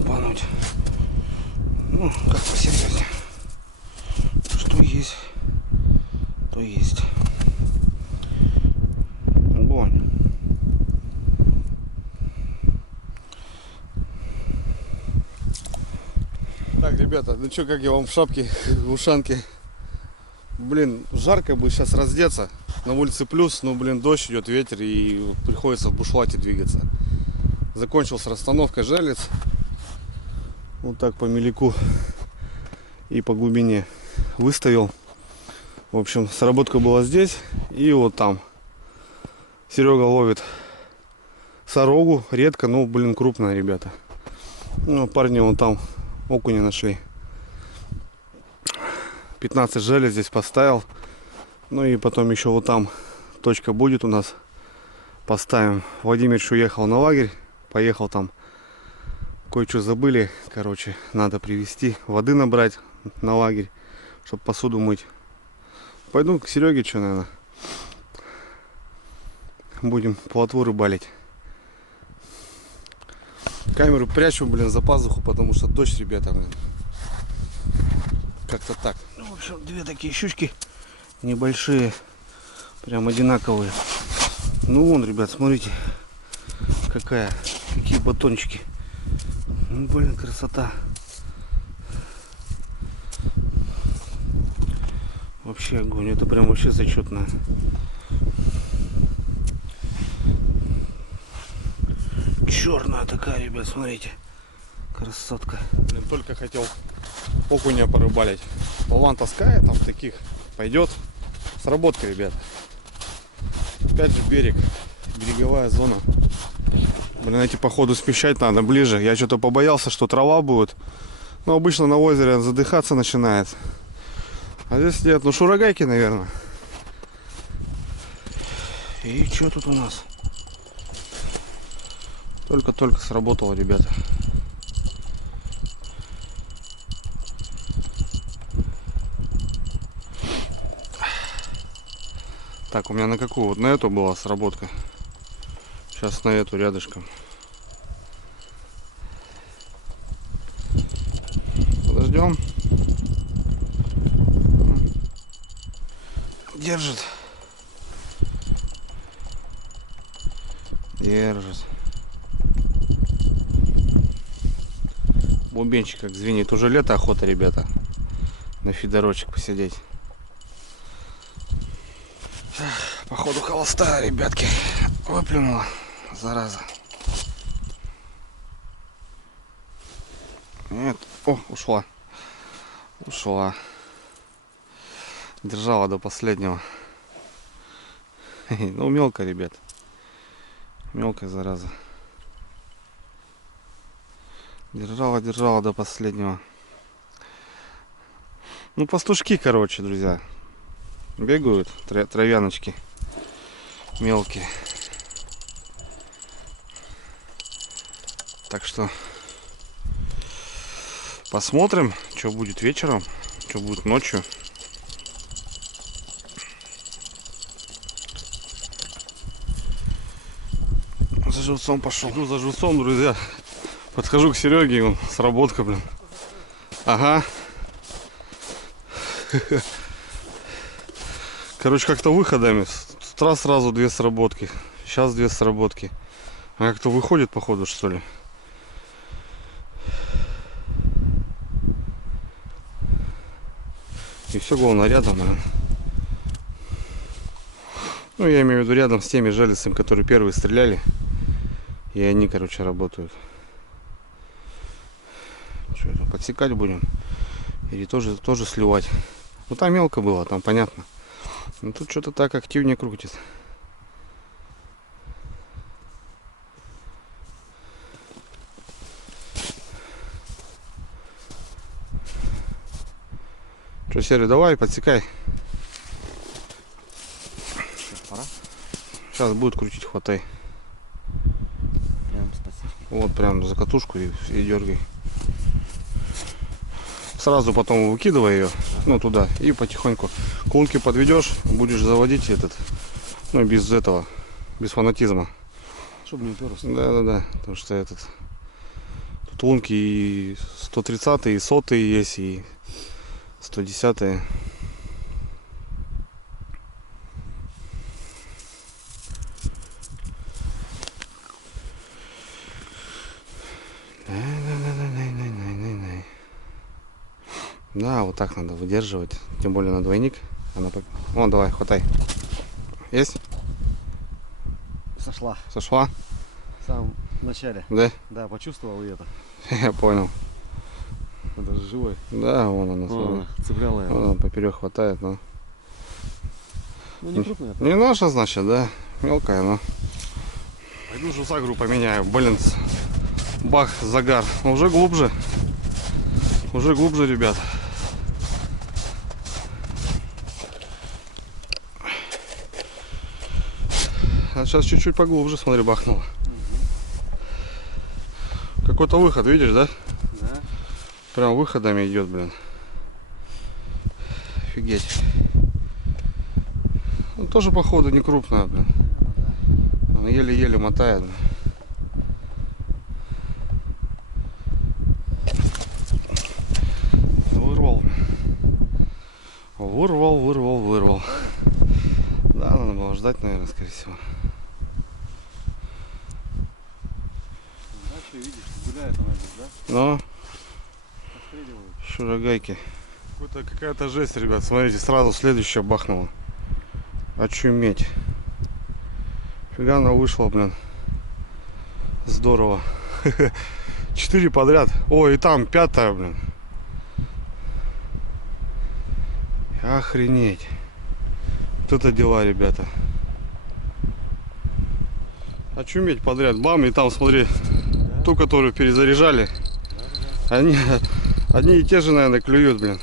Упануть. Ну, как посерьезнее. Что есть, то есть. Огонь. Так, ребята, ну что, как я вам в шапке, в ушанке. Блин, жарко бы сейчас раздеться. На улице плюс, но, блин, дождь идет, ветер, и приходится в бушлате двигаться. Закончил с расстановкой жерлиц. Вот так по мелику и по глубине выставил. В общем, сработка была здесь и вот там. Серега ловит сорогу, редко, но, блин, крупная, ребята. Ну, парни вон там окуня нашли. 15 желез здесь поставил. Ну и потом еще вот там точка будет у нас. Поставим. Владимирович уехал на лагерь. Поехал там. Кое-что забыли. Короче, надо привезти. Воды набрать на лагерь, чтобы посуду мыть. Пойду к Сереге, что, наверное. Будем плотву рыбалить. Камеру прячу, блин, за пазуху, потому что дождь, ребята, блин. Как-то так. Ну, в общем, две такие щучки небольшие. Прям одинаковые. Ну, вон, ребят, смотрите. Какие батончики. Ну, блин, красота. Вообще огонь. Это прям вообще зачетная. Черная такая, ребят, смотрите. Красотка. Блин, только хотел окуня порыбалить. Полан таскает там таких. Пойдет. Сработка, ребят. Опять же берег. Береговая зона. Блин, эти походу спещать надо ближе. Я что-то побоялся, что трава будет. Ну, обычно на озере задыхаться начинает. А здесь нет, ну шурагайки, наверное. И что тут у нас? Только-только сработало, ребята. Так, у меня на какую? Вот на эту была сработка. Сейчас на эту рядышком. Подождем. Держит. Держит. Бубенчик как звенит. Уже лето, охота, ребята. На фидерочек посидеть. Походу холостая, ребятки. Выплюнула, зараза. Нет. О, ушла. Ушла. Держала до последнего. Ну, мелко, ребят. Мелкая зараза. Держала до последнего. Ну, пастушки, короче, друзья. Бегают травяночки. Мелкие. Так что посмотрим, что будет вечером, что будет ночью. За живцом пошел. Иду за живцом, друзья. Подхожу к Сереге, и он сработка, блин. Ага. Короче, как-то выходами. С утра сразу 2 сработки. Сейчас 2 сработки. А как-то выходит, походу, что ли. И все, главное, рядом, наверное. Ну, я имею в виду рядом с теми жалицами, которые первые стреляли. И они, короче, работают. Что это, подсекать будем? Или тоже сливать? Ну, там мелко было, там понятно. Но тут что-то так активнее крутит. Что, Серый, давай, подсекай. Сейчас будет крутить, хватай. Вот прям за катушку и дергай. Сразу потом выкидывай ее, ну, туда, и потихоньку к лунке подведешь, будешь заводить этот, ну, без этого, без фанатизма. Чтобы не уперлось. Да, потому что этот, тут лунки и 130, и 100 есть, и 110. Да, вот так надо выдерживать, тем более на двойник. Она... Вон, давай, хватай. Есть? Сошла. Сошла? В самом начале. Да? Да, почувствовал и это. Я понял. Он даже живой. Да, вон она. О, цепляла его. Вон она поперек хватает, но... Ну, не крупная. Не наша, значит, да? Мелкая, но... Пойду жусагру поменяю. Блин, бах, загар. Но уже глубже. Уже глубже, ребят. А сейчас чуть-чуть поглубже, смотри, бахнуло. Какой-то выход, видишь, да? Да. Прям выходами идет, блин. Офигеть. Ну, тоже, походу, не крупная, блин. Он еле-еле мотает, блин. Вырвал. Вырвал. Да, надо было ждать, наверное, скорее всего. Дальше видишь, гуляет она здесь, да? Но Постреливают. шурагайки. Какая-то жесть, ребят. Смотрите, сразу следующая бахнула. Очуметь. Фига она вышла, блин. Здорово. 4 подряд. О, и там 5-я, блин. Охренеть. Вот это дела, ребята. Очуметь подряд. Бам, и там, смотри, ту, которую перезаряжали. Одни и те же, наверное, клюют, блин.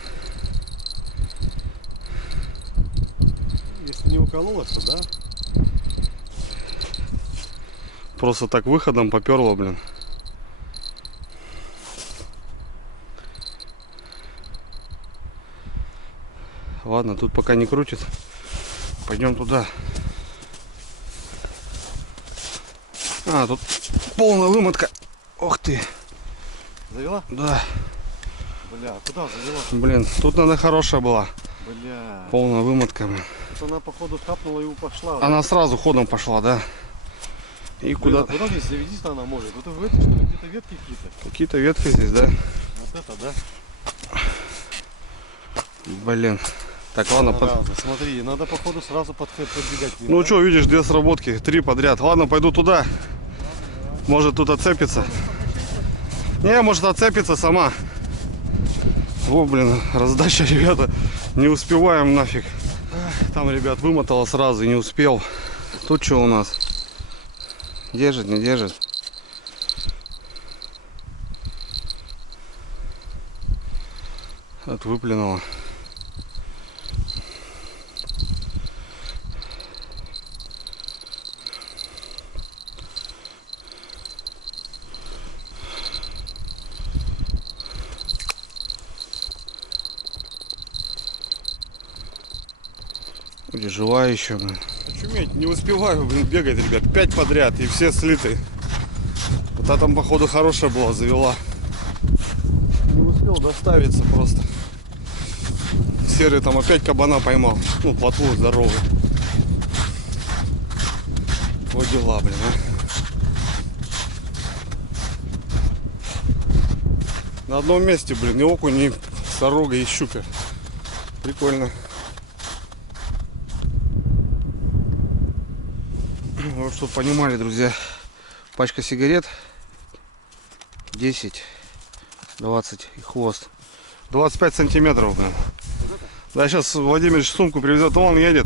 Если не укололось, то да. Просто так выходом поперло, блин. Ладно, тут пока не крутит. Пойдем туда. А, тут полная вымотка. Ох ты. Завела? Да. Бля, куда завела? Блин, тут надо хорошая была. Бля. Полная вымотка, блин. Вот она походу хапнула и пошла. Она сразу ходом пошла, да. И Блин, куда? а куда здесь заведись-то она может? Вот в этой, что ли, какие-то ветки какие-то? Какие-то ветки здесь, да? Вот это, да? Блин. Так, ладно, Зараза, смотри, надо походу сразу подбегать к ним. ну да? что, видишь, 2 сработки, 3 подряд. Ладно, пойду туда. Может тут отцепится. Не, может отцепится сама. Во, блин, раздача, ребята. Не успеваем нафиг. Там, ребят, вымотало сразу и не успел. Тут что у нас? Держит, не держит? Вот выплюнуло. Вроде жива еще, блин. Очуметь, не успеваю, блин, бегать, ребят. 5 подряд и все слиты. Вот та там, походу, хорошая была, завела. Не успел доставиться просто. Серый там опять кабана поймал. Ну, плотву здоровый. Вот дела, блин, а. На одном месте, блин, и окунь, и сорога, и щука. Прикольно. Вот, чтобы понимали, друзья, пачка сигарет 10, 20 и хвост 25 сантиметров, блин. Да, сейчас Владимир сумку привезет, он едет,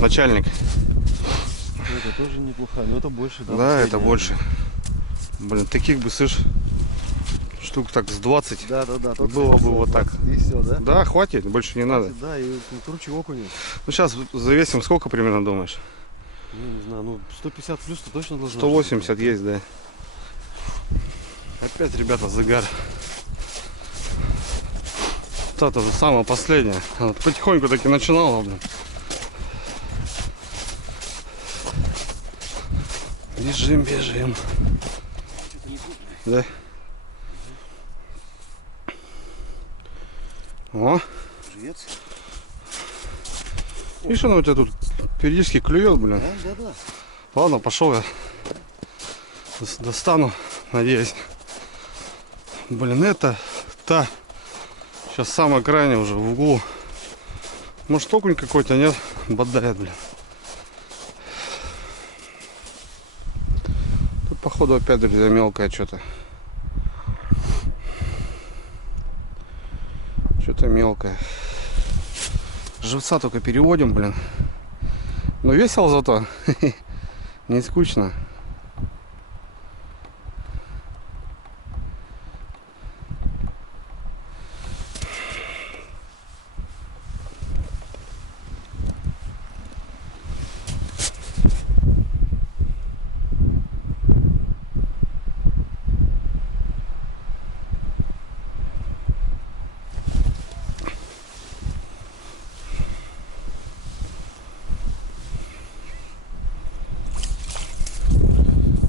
начальник. Это тоже неплохо, но это больше, да? Да, это больше. Блин, таких бы, слышь, штук так с 20. Да. Было бы вот так. И все, да? Да, хватит, больше не надо. Да, и круче окуня. Ну, сейчас завесим, сколько примерно думаешь? Ну, не знаю, ну 150 плюс-то точно должно. 180 есть, да. Опять, ребята, загар. Вот это же самое последнее. Вот потихоньку таки начинала, блин. Бежим. Да. О, Живец. видишь, оно у тебя тут периодически клюет, блин. Да. Ладно, пошел я. Достану, надеюсь. Блин, это та. Сейчас самая крайняя уже в углу. Может, окунь какой-то, нет? Бодает, блин. Тут, походу, опять, друзья, мелкое что-то. Что-то мелкое. Живца только переводим, блин. Но весело зато. Не скучно.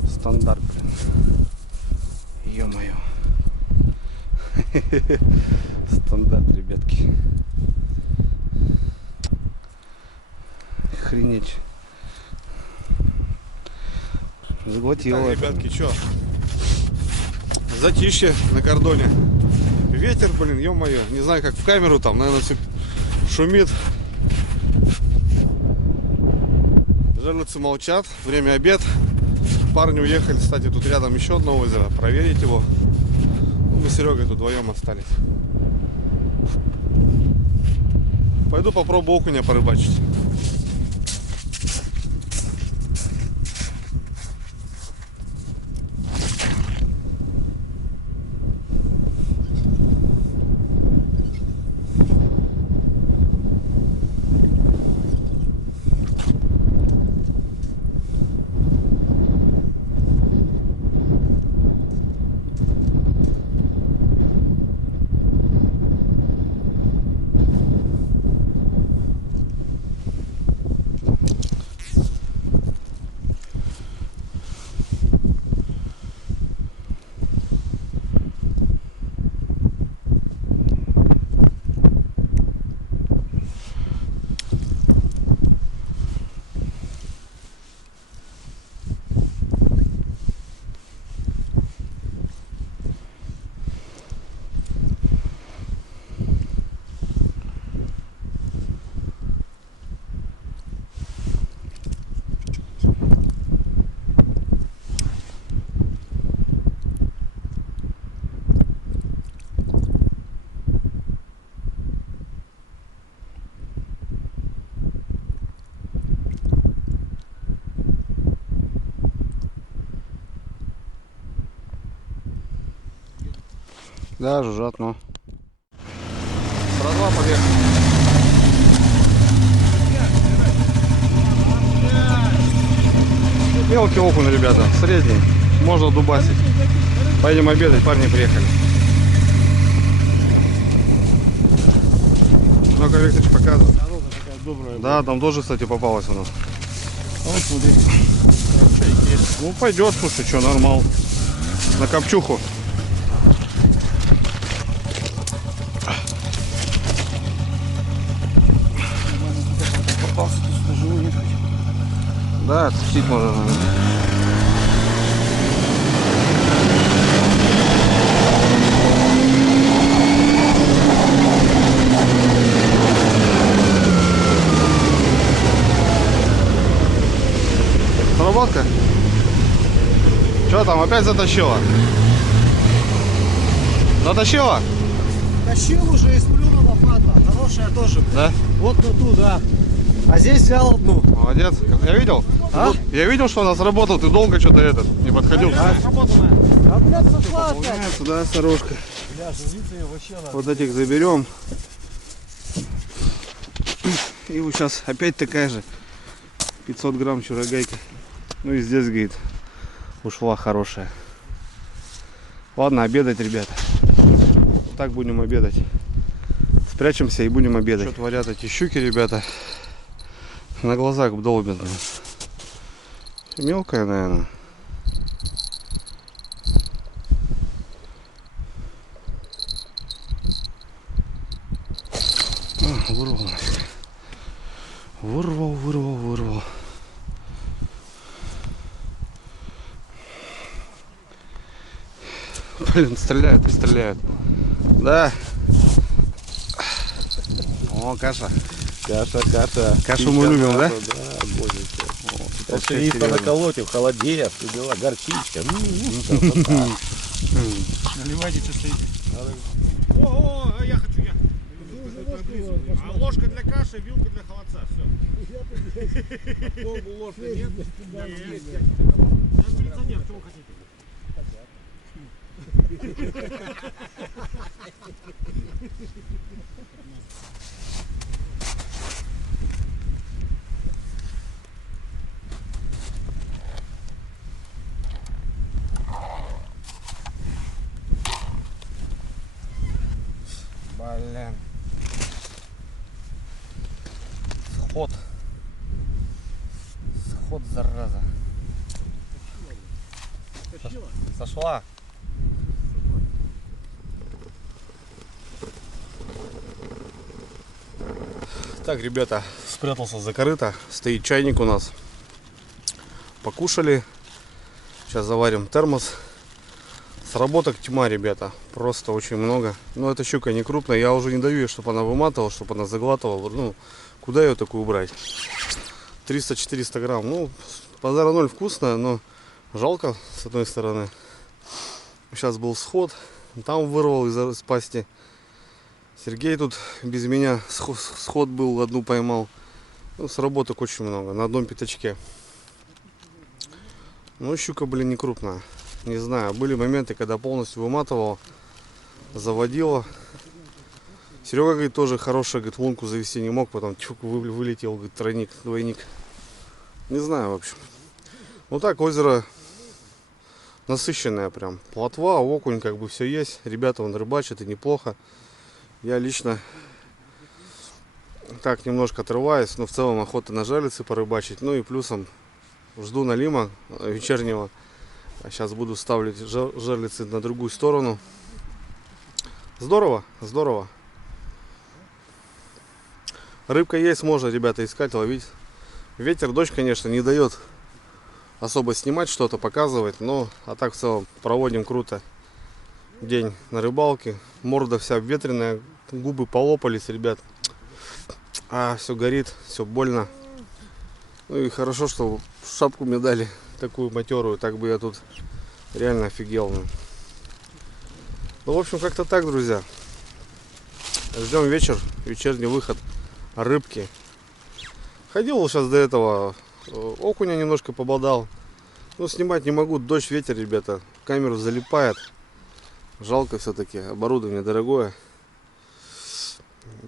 Стандарт, блин. Ё-моё. Стандарт, ребятки. Охренеть. Заглотила. Так, ребятки, что? Затишье на кордоне. Ветер, блин, ё-моё. Не знаю, как в камеру там, наверное, все шумит. Жерлицы молчат. Время обед. Парни уехали, кстати, тут рядом еще одно озеро. Проверить его. Ну, мы с Серегой тут вдвоем остались. Пойду попробую окуня порыбачить. Да, жужжат, но. Братва, поехали. Мелкий окунь, ребята, средний. Можно дубасить. Пойдем обедать, парни приехали. Ну, как Викторович показывает. Да, там тоже, кстати, попалась она. Вот смотри. Ну, пойдет, слушай, что, нормал. На копчуху. Попался, тут на живую не хочу. Да, отпустить можно, наверное. Сработка? Что там, опять затащила? Затащила? Тащил уже и сплюнула падла. Хорошая тоже. Да? Вот на ту, да. А здесь взял одну. Молодец. Я видел? А? Я видел, что она сработала. Ты долго что-то не подходил. А, блядь, сошла опять. Пополняется, да, сорожка. Бля, живица ее вообще надо. Вот этих заберем. И вот сейчас опять такая же. 500 грамм чурогайка. Ну и здесь, говорит, ушла хорошая. Ладно, обедать, ребята. Вот так будем обедать. Спрячемся и будем обедать. Что творят эти щуки, ребята? На глазах долбят. Мелкая, наверное. Вырвал. Вырвал. Блин, стреляют и стреляют. Да. О, каша. Каша. Кашу мы любим, да? Да, боженька. Вообще Пшеница серьезно. на колоте, в холодеях, все дела, горчичка. Наливайте, что стоит. О, я хочу, я. А ложка для каши, вилка для холодца, все. Ложка нет? Нет. Я милиционер, что вы хотите? Блин. Сход, зараза. Сошла. Так, ребята, спрятался за корыто. Стоит чайник у нас. Покушали. Сейчас заварим термос. Сработок тьма, ребята. Просто очень много. Но эта щука не крупная. Я уже не даю ей, чтобы она выматывала, чтобы она заглатывала. Ну, куда ее такую брать? 300-400 грамм. Ну, базара ноль вкусная, но жалко с одной стороны. Сейчас был сход. Там вырвал из пасти. Сергей тут без меня сход был, одну поймал. Ну, сработок очень много. На одном пятачке. Ну, щука, блин, не крупная. Не знаю, были моменты, когда полностью выматывал, заводила. Серега, говорит, тоже хорошая, говорит, лунку завести не мог, потом чук, вылетел, говорит, тройник, двойник. Не знаю, в общем. Ну так, озеро насыщенное прям. Плотва, окунь, как бы все есть. Ребята вон рыбачат, и неплохо. Я лично так немножко отрываюсь, но в целом охота на жерлицы порыбачить. Ну и плюсом жду налима вечернего. А сейчас буду ставить жерлицы на другую сторону. Здорово, здорово. Рыбка есть, можно, ребята, искать, ловить. Ветер, дождь, конечно, не дает особо снимать что-то, показывать. Но, а так в целом проводим круто день на рыбалке. Морда вся обветренная, губы полопались, ребят. Все горит, все больно. Ну и хорошо, что шапку мне дали такую матерую, так бы я тут реально офигел. Ну, в общем, как-то так, друзья. Ждем вечер, вечерний выход рыбки. Ходил сейчас до этого, окуня немножко пободал. Ну, снимать не могу, дождь, ветер, ребята. Камеру залипает. Жалко все-таки, оборудование дорогое.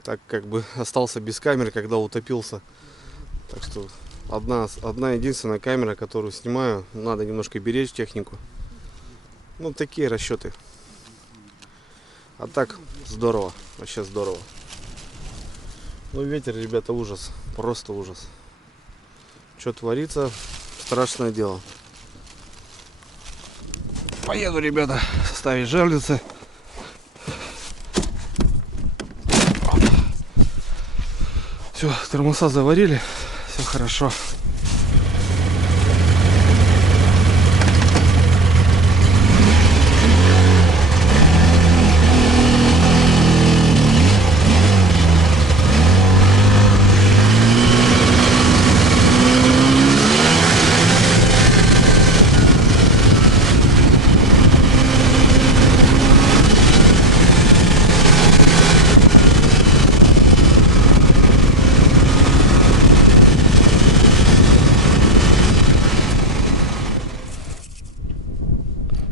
Так как бы остался без камеры, когда утопился. Так что одна единственная камера, которую снимаю. Надо немножко беречь технику. Ну, такие расчеты. А так, здорово. Вообще здорово. Ну, ветер, ребята, ужас. Просто ужас. Что творится, страшное дело. Поеду, ребята, ставить жерлицы. Все, тормоза заварили. Все хорошо.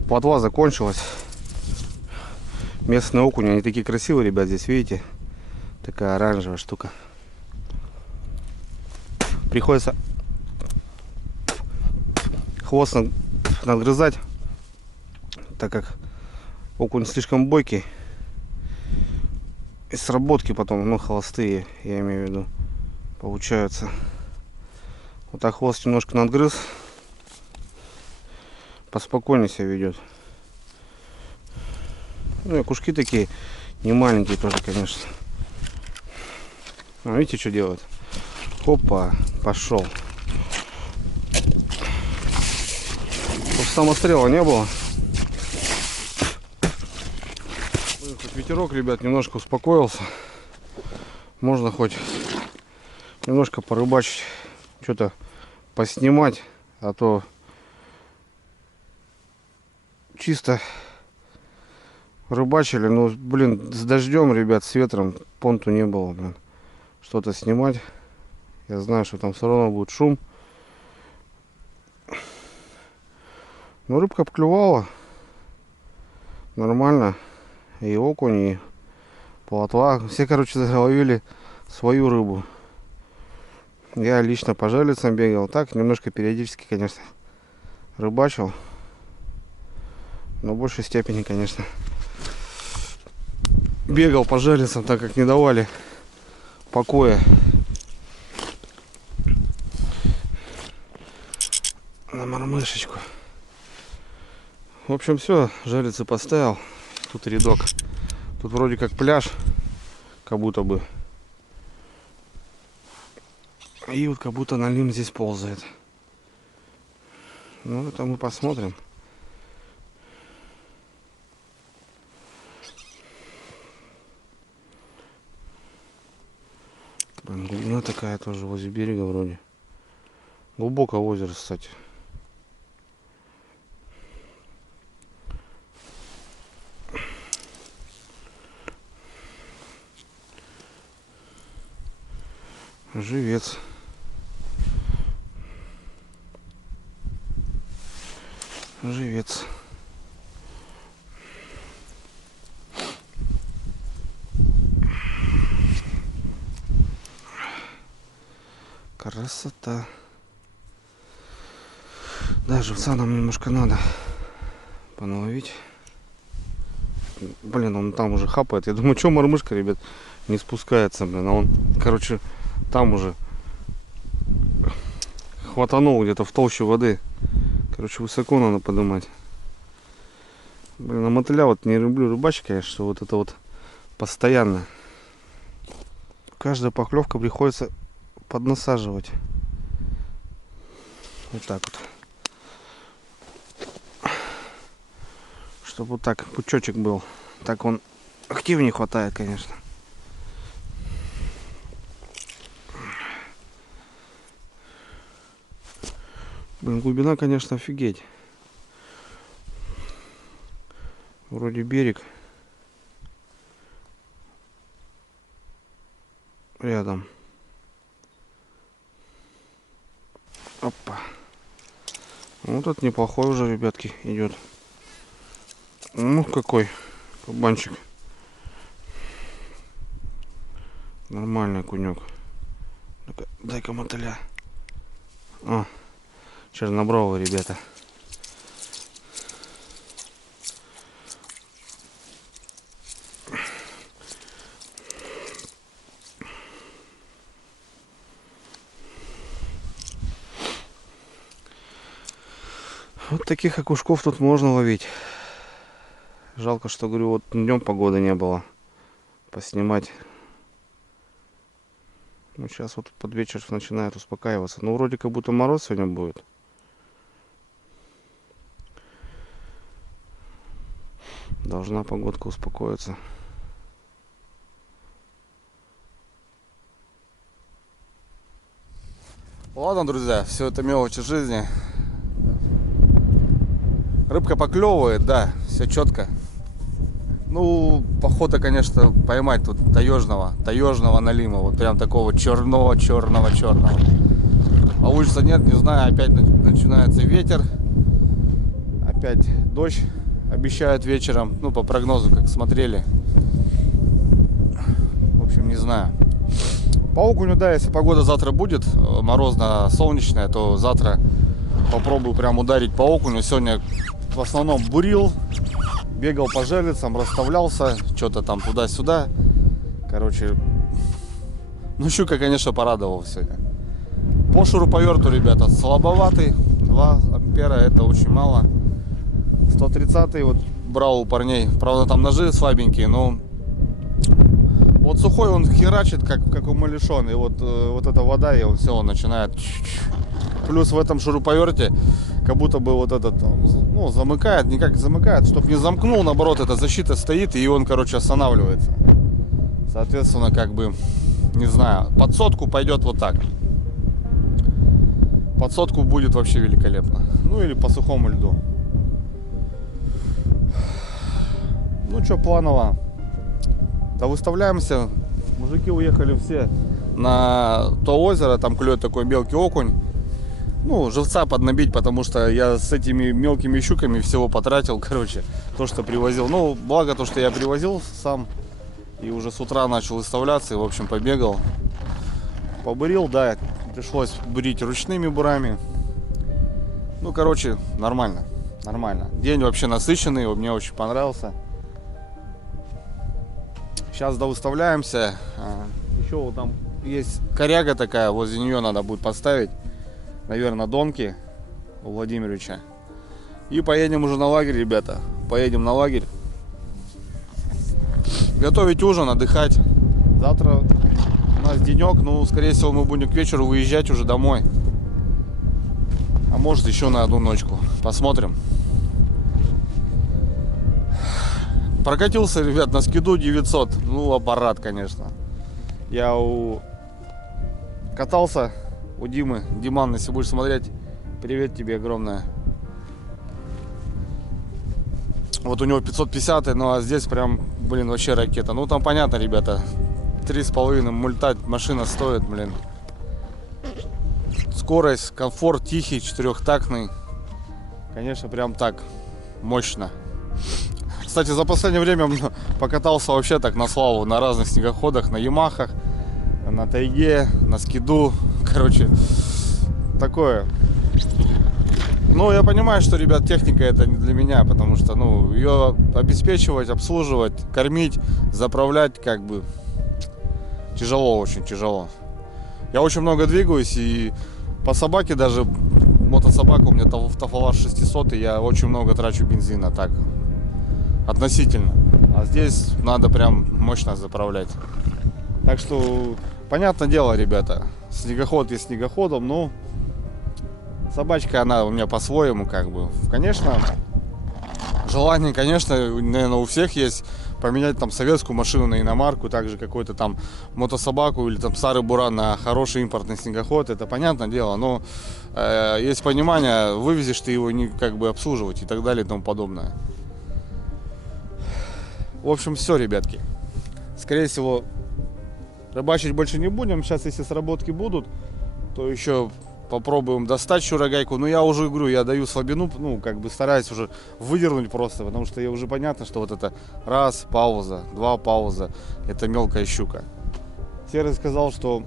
Плотва закончилась. Местные окуни, они такие красивые, ребят, здесь, видите? Такая оранжевая штука. Приходится хвост надгрызать, так как окунь слишком бойкий. И сработки потом, ну, холостые, я имею в виду, получаются. Вот так хвост немножко надгрыз. Поспокойнее себя ведет. Ну и кушки такие не маленькие тоже, конечно. А видите, что делает? Опа, пошел. Чтобы самострела не было. Хоть ветерок, ребят, немножко успокоился. Можно хоть немножко порыбачить, что-то поснимать, а то чисто рыбачили, ну, блин, с дождем, ребят, с ветром понту не было, блин. Что-то снимать. Я знаю, что там все равно будет шум. Ну, рыбка поклевала. Нормально. И окунь, и плотва. Все, короче, заловили свою рыбу. Я лично по жерлицам бегал. Так, немножко периодически, конечно, рыбачил. Но в большей степени, конечно, бегал по жерлицам, так как не давали покоя на мормышечку. В общем, все, жерлицы поставил. Тут рядок. Тут вроде как пляж, как будто бы. И вот как будто налим здесь ползает. Ну, это мы посмотрим. Блин, глубина такая тоже возле берега вроде. Глубокое озеро, кстати. Живец. Живец. Красота. Да, живца нам немножко надо поналовить. Блин, он там уже хапает. Я думаю, что мормышка, ребят, не спускается, блин. А он, короче, там уже хватанул где-то в толще воды. Короче, высоко надо поднимать. Блин, а мотыля вот не люблю рыбачить, конечно, что вот это вот постоянно. Каждая поклевка приходится поднасаживать. Вот так вот. Чтобы вот так пучочек был. Так он активнее хватает, конечно. Блин, глубина, конечно, офигеть. Вроде берег рядом. Опа. Вот этот неплохой уже, ребятки, идет. Ну, какой Кабанчик. Нормальный кунек. Дай-ка мотыля. О, чернобровый, ребята. Вот таких окушков тут можно ловить. Жалко, что, говорю, вот днем погоды не было поснимать. Ну, сейчас вот под вечер начинает успокаиваться. Ну, вроде как будто мороз сегодня будет. Должна погодка успокоиться. Ладно, друзья, все это мелочи жизни. Рыбка поклевывает, да, все четко. Ну, охота, конечно, поймать тут таежного налима, вот прям такого черного. А улица нет, не знаю, опять начинается ветер, опять дождь обещают вечером, ну, по прогнозу, как смотрели. В общем, не знаю. По окуню, да, если погода завтра будет морозно-солнечная, то завтра попробую прям ударить по окуню. Сегодня в основном бурил, бегал по жерлицам, расставлялся, что-то там туда-сюда. Короче, ну, щука, конечно, порадовал сегодня. По шуруповерту, ребята, слабоватый. 2 ампера, это очень мало. 130-й вот брал у парней. Правда, там ножи слабенькие, но вот сухой он херачит, как умалишен. И вот эта вода, и он все, он начинает. Плюс в этом шуруповерте как будто бы вот этот, ну, замыкает, никак замыкает, чтобы не замкнул, наоборот, эта защита стоит, и он, короче, останавливается. Соответственно, как бы, не знаю, под сотку пойдет вот так. Под сотку будет вообще великолепно. Ну, или по сухому льду. Ну, что, планово. Да, выставляемся. Мужики уехали все на то озеро, там клюет такой мелкий окунь. Ну, живца поднабить, потому что я с этими мелкими щуками всего потратил, короче, то, что привозил. Ну, благо то, что я привозил сам. И уже с утра начал выставляться, и, в общем, побегал. Побурил, да, пришлось бурить ручными бурами. Ну, короче, нормально. День вообще насыщенный, мне очень понравился. Сейчас довыставляемся. Еще вот там есть коряга такая, возле нее надо будет поставить, наверное, донки у Владимировича. И поедем уже на лагерь, ребята. Поедем на лагерь. Готовить ужин, отдыхать. Завтра у нас денек, ну, скорее всего, мы будем к вечеру выезжать уже домой. А может, еще на одну ночку. Посмотрим. Прокатился, ребят, на скиду 900. Ну, аппарат, конечно. Я катался у Димы. Диман, если будешь смотреть, привет тебе огромное. Вот у него 550, ну а здесь прям, блин, вообще ракета. Ну, там понятно, ребята, 3,5 мульта машина стоит, блин. Скорость, комфорт тихий, 4-тактный. Конечно, прям так мощно. Кстати, за последнее время покатался вообще так на славу, на разных снегоходах, на Ямахах, на тайге, на скиду. Короче, такое. Ну, я понимаю, что, ребят, техника это не для меня, потому что, ну, ее обеспечивать, обслуживать, кормить, заправлять, как бы, тяжело, очень тяжело. Я очень много двигаюсь, и по собаке даже, мотособака у меня Тафалар 600, и я очень много трачу бензина, так, относительно. А здесь надо прям мощно заправлять. Так что, понятное дело, ребята, снегоход есть снегоходом, но собачка, она у меня по-своему, как бы. Конечно, желание, конечно, наверное, у всех есть поменять там советскую машину на иномарку, также какой-то там мотособаку или там старый буран на хороший импортный снегоход. Это понятное дело, но есть понимание, вывезешь ты его не как бы обслуживать и так далее и тому подобное. В общем, все, ребятки. Скорее всего, рыбачить больше не будем. Сейчас, если сработки будут, то еще попробуем достать щурогайку. Но я уже говорю, я даю слабину, ну, как бы стараюсь уже выдернуть просто, потому что я уже понятно, что вот это раз, пауза, два, пауза, это мелкая щука. Серый сказал, что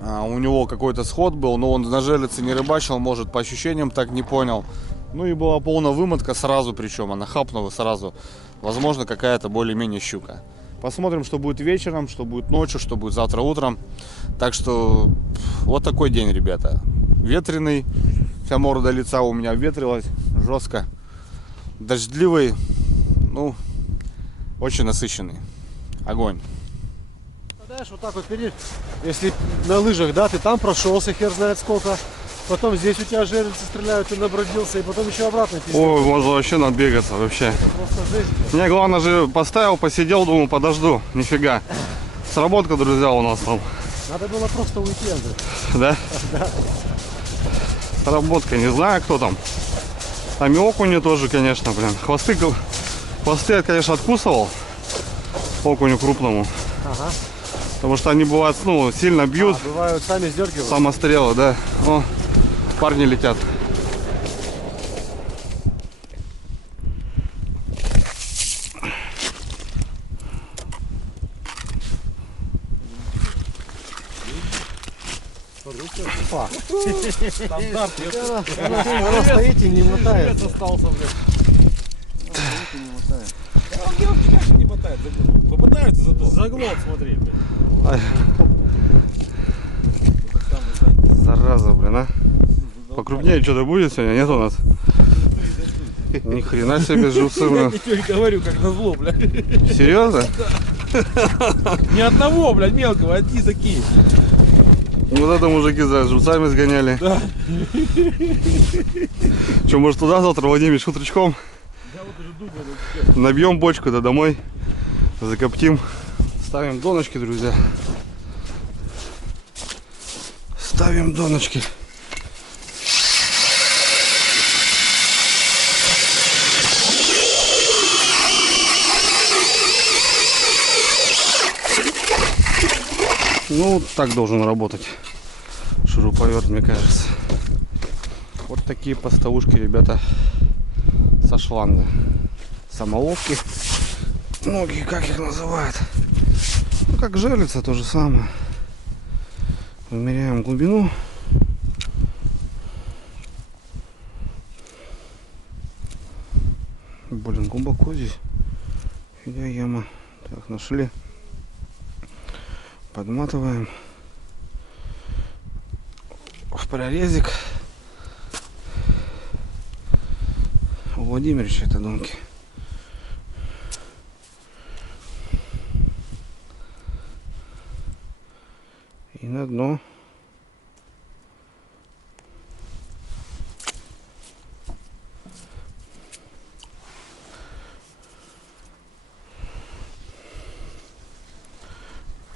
у него какой-то сход был, но он на жерлице не рыбачил, может, по ощущениям так не понял. Ну и была полная вымотка сразу, причем она хапнула сразу. Возможно, какая-то более-менее щука. Посмотрим, что будет вечером, что будет ночью, что будет завтра утром. Так что вот такой день, ребята. Ветреный. Вся морда лица у меня ветрилась жестко. Дождливый. Ну, очень насыщенный. Огонь. Знаешь, вот так вот, если на лыжах, да, ты там прошелся, хер знает сколько. Потом здесь у тебя жерлицы стреляют, ты набродился, и потом еще обратно идти. Ой, можно вообще надбегаться, вообще. Это просто жесть. Мне главное же поставил, посидел, думал, подожду. Нифига. Сработка, друзья, у нас там. Надо было просто уйти, Андрей. Да? Да. Сработка, не знаю, кто там. Там и окуни тоже, конечно, блин. Хвосты я, конечно, откусывал. Окуню крупному. Ага. Потому что они бывают, ну, сильно бьют. Бывают, сами сдергивают. Самострелы, да. О, парни летят. Стандарт. Она стоит и не мотает. Остался, блядь. А девушки даже не мотают. Попытаются зато. Заглот, смотри, блядь. Зараза, блин, а. Покрупнее что-то будет сегодня, нет у нас? Ни хрена себе живцы, блин. Я ничего не говорю, как назло, блядь. Серьезно? Ни одного, блядь, мелкого, одни такие. Вот это мужики за живцами сгоняли. Да. Че, может туда завтра, Владимир, утречком? Я вот уже думаю, Набьем бочку, да домой. Закоптим. Ставим доночки, друзья. Ставим доночки. Ну, так должен работать шуруповерт, мне кажется. Вот такие поставушки, ребята, со шланга. Самоловки. Многие как их называют. Ну, как жерлица, то же самое. Вымеряем глубину. Блин, глубоко здесь. Фига яма. Так, нашли. Подматываем в прорезик. У Владимировича это донки. И на дно.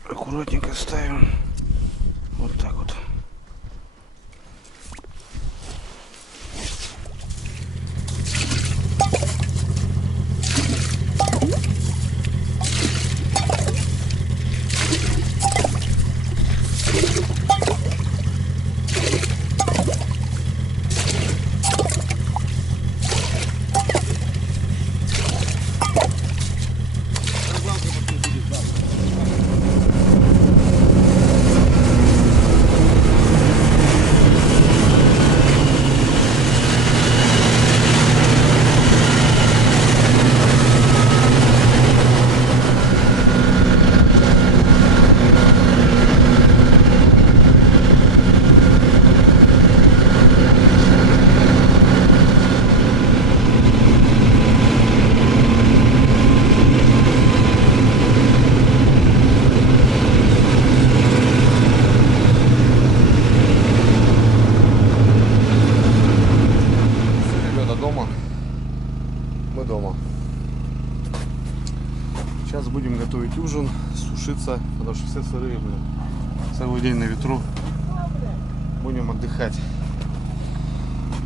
Аккуратненько ставим. Вот так вот. Мы дома. Сейчас будем готовить ужин, сушиться, потому что все сырые, блин. Целый день на ветру. Будем отдыхать.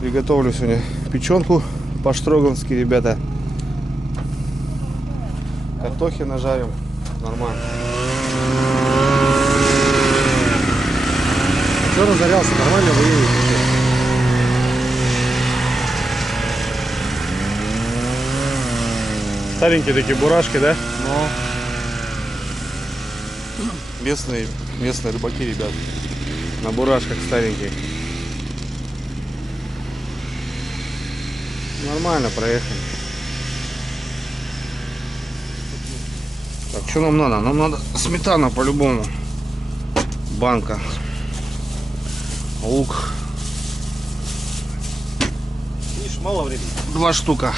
Приготовлю сегодня печенку по-штрогански, ребята. Картохи нажарим. Нормально. Все разорялся, нормально выедет. Старенькие такие бурашки, да? Ну, местные рыбаки, ребят. На бурашках старенькие. Нормально проехали. Так, что нам надо? Нам надо сметана по-любому. Банка. Лук. Видишь, мало времени. 2 штука.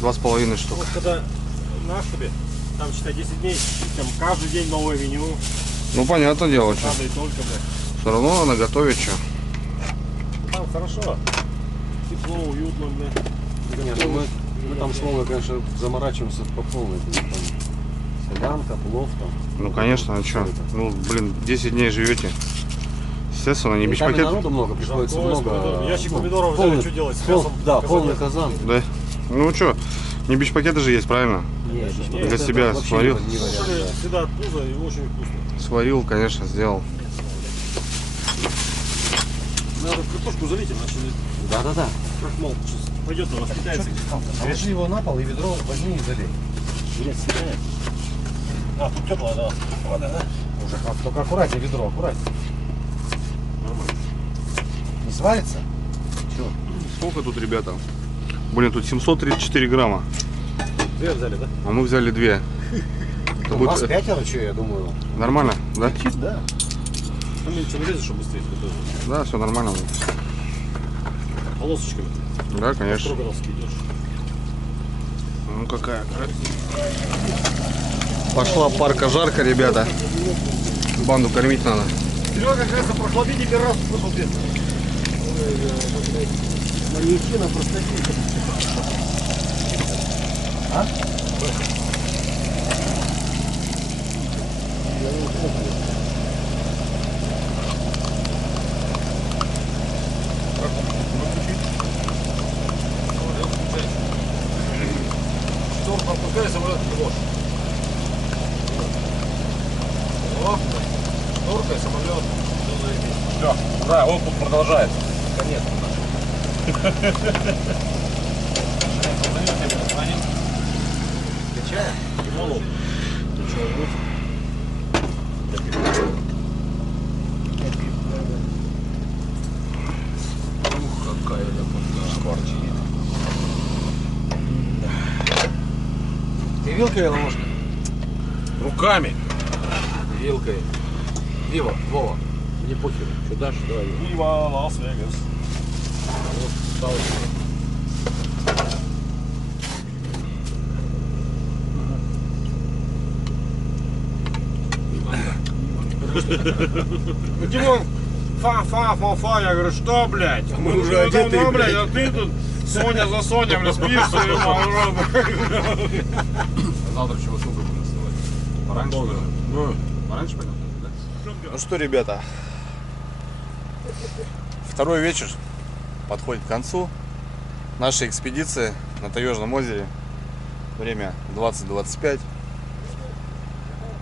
2,5 штук. Вот когда на штабе, там считай 10 дней, там каждый день новое меню, Ну, понятное дело, что. надо и только, блядь. Все равно надо готовить что. Там хорошо, тепло, уютно, блядь. Нет, мы там с Вовой, конечно, заморачиваемся по полной. Там солянка, плов там. Ну, конечно, а что? Ну, блин, 10 дней живете. Естественно, не без Там и пакета. народу много, приходится Ой, много. ящик ну, помидоров взяли, полный- что делать? С пол- мясом? Да, Казан. полный казан. Да. Ну что, не без пакета же есть, правильно? Нет, Для это себя вообще сварил? не вариант, Слушали, да. всегда от пуза и очень вкусно. Сварил, конечно, сделал. Надо картошку залить, иначе Да. крахмал сейчас пойдет на вас китайцы. Положи его на пол и ведро возьми и залей. А, тут теплая, да. Вода, да? Уже как, только аккуратнее ведро, аккуратнее. Не сварится? Сколько тут, ребята? Блин, тут 734 грамма. Две взяли, да? А мы взяли 2. Это У нас будет 5, что я думаю. нормально, да? Да. Ну, меньше нарезать, чтобы быстрее приготовить. Да, все нормально будет. Полосочками. Да, конечно. Строгановский идешь. Ну какая пошла парка жарко, ребята. Банду кормить надо. Серега, кажется, прохладить тебе раз слышал ты. Маньяки на простоте. А? Штор пропускай, самолет не ложь. О, шторка, самолет. Все, ура, отпуск продолжается. Конечно. Качаем? Ну, Ты вилкой или ложкой? руками. Вилкой. Вова. Не похер. Что дашь? Давай. Вива Лас-Вегас. Димон, фа, я говорю, что, блядь? Мы уже одеты, блядь, а ты тут Соня за Соня, блядь, спишь, своим Завтра чего сука будем вставать? Пораньше пойдем? Ну что, ребята, второй вечер подходит к концу нашей экспедиции на Таежном озере. Время 20:25.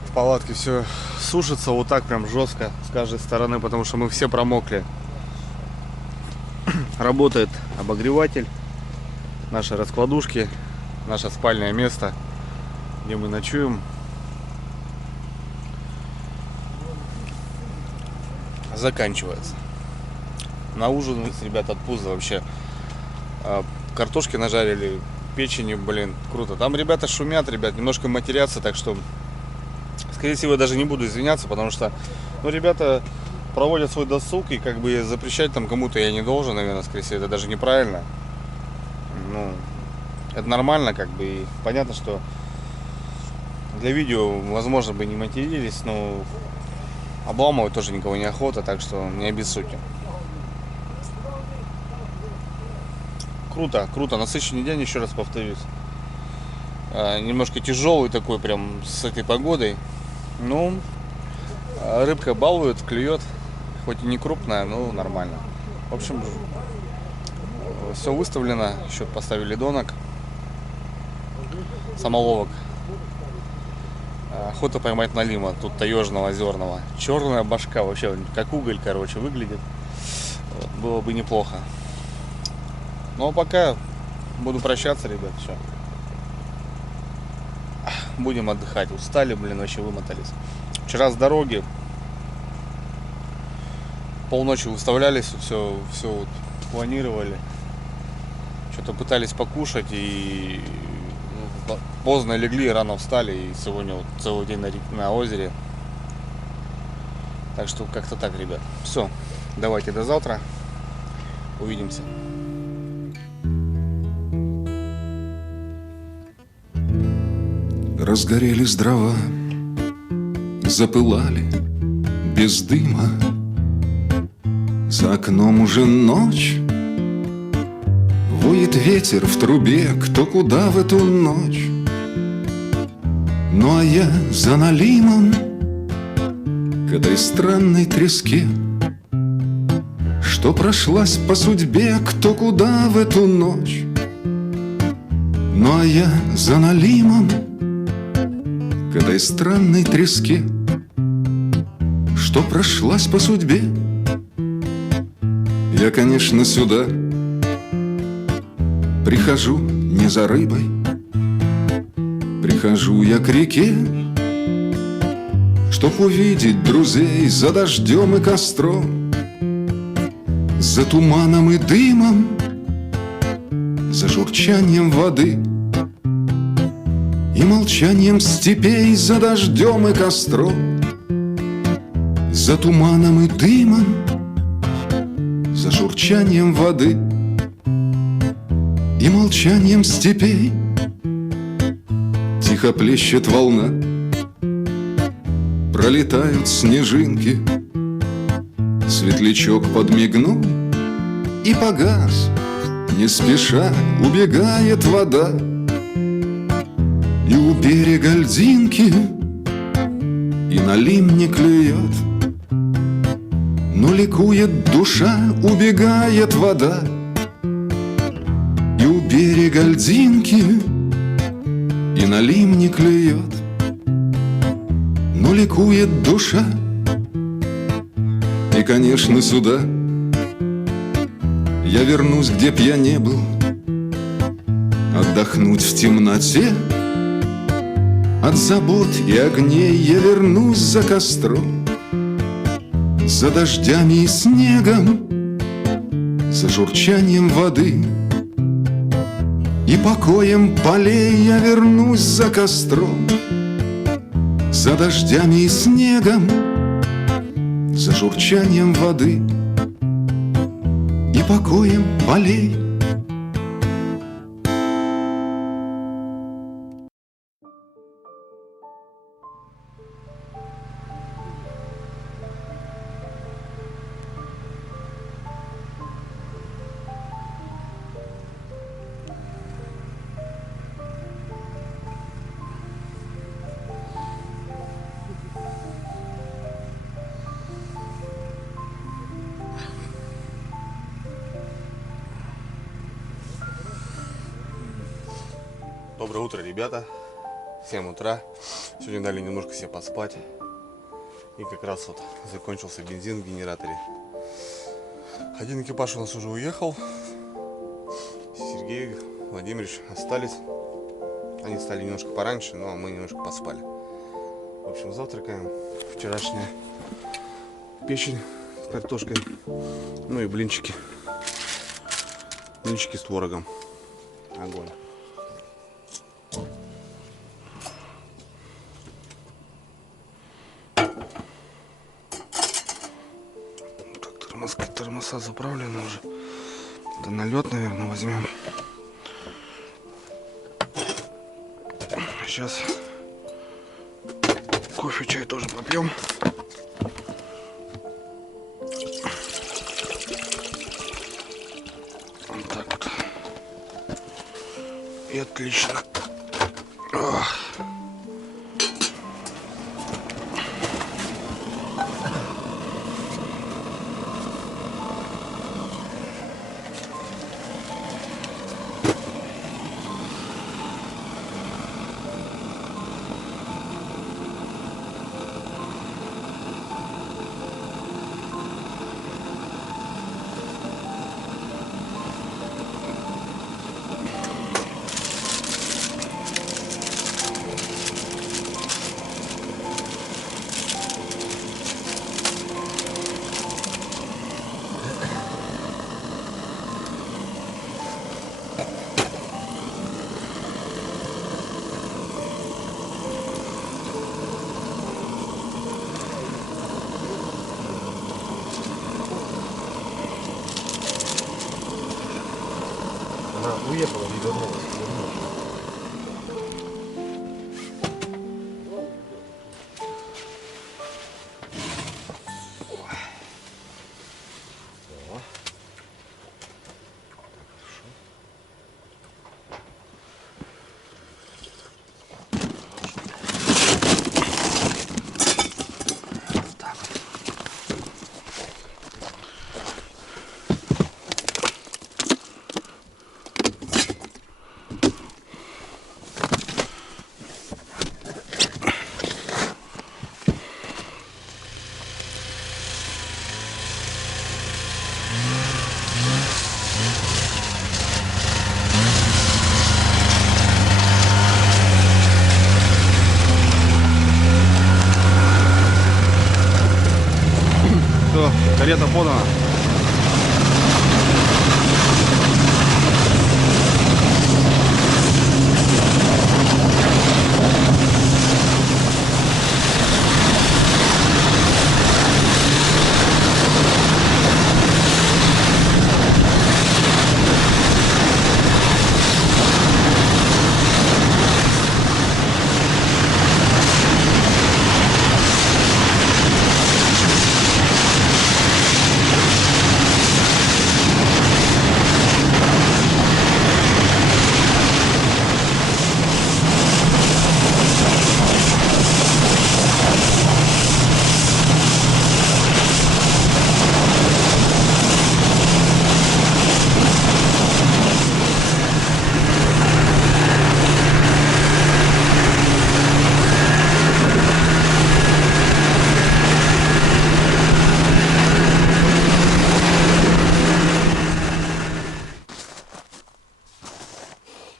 В палатке все сушится вот так прям жестко с каждой стороны, потому что мы все промокли. Работает обогреватель, наши раскладушки, наше спальное место, где мы ночуем. Заканчивается. На ужин, ребята, от пуза вообще. Картошки нажарили, печенью, блин, круто. Там ребята шумят, ребят, немножко матерятся, так что, скорее всего, даже не буду извиняться, потому что, ну, ребята проводят свой досуг, и как бы запрещать там кому-то я не должен, наверное, скорее всего, это даже неправильно. Ну, это нормально, как бы, и понятно, что для видео, возможно, бы не матерились, но обламывать тоже никого не охота, так что не обессудьте. Круто, насыщенный день, еще раз повторюсь. Немножко тяжелый такой, прям с этой погодой. Ну, рыбка балует, клюет, хоть и не крупная, но нормально. В общем, все выставлено, еще поставили донок, самоловок. охота поймать налима, тут таежного, озерного. Черная башка, вообще как уголь, короче, выглядит. Вот, было бы неплохо. Ну а пока буду прощаться, ребят, все. Будем отдыхать. Устали, блин, вообще вымотались. Вчера с дороги полночи выставлялись, все вот планировали. Что-то пытались покушать и поздно легли, рано встали, и сегодня вот целый день на озере. Так что как-то так, ребят. Все, давайте до завтра. Увидимся. Разгорелись дрова, запылали без дыма. За окном уже ночь, воет ветер в трубе, кто куда в эту ночь. Ну а я за налимом к этой странной треске, что прошлась по судьбе, кто куда в эту ночь. Ну а я за налимом к этой странной треске, что прошлась по судьбе. Я, конечно, сюда прихожу не за рыбой, прихожу я к реке, чтоб увидеть друзей за дождем и костром, за туманом и дымом, за журчанием воды и молчанием степей, за дождем и костром, за туманом и дымом, за журчанием воды и молчанием степей. Тихо плещет волна, пролетают снежинки, светлячок подмигнул и погас, не спеша убегает вода. И у берега льдинки и налим не клюет, но ликует душа, убегает вода. И у берега льдинки и налим не клюет, но ликует душа. И, конечно, сюда я вернусь, где б я не был, отдохнуть в темноте. От забот и огней я вернусь за костром, за дождями и снегом, за журчанием воды и покоем полей. Я вернусь за костром, за дождями и снегом, за журчанием воды и покоем полей. Доброе утро, ребята. 7 утра. Сегодня дали немножко себе поспать. И как раз вот закончился бензин в генераторе. Один экипаж у нас уже уехал. Сергей, Владимирович остались. Они стали немножко пораньше, но мы немножко поспали. В общем, завтракаем. Вчерашняя печень с картошкой. Ну и блинчики. Блинчики с творогом. Огонь. Тормоза заправлены уже. Это налет, наверное, возьмем. Сейчас кофе, чай тоже попьем. Вот так вот. И отлично. Ох. Она уехала, не вернулась. Все, карета подана.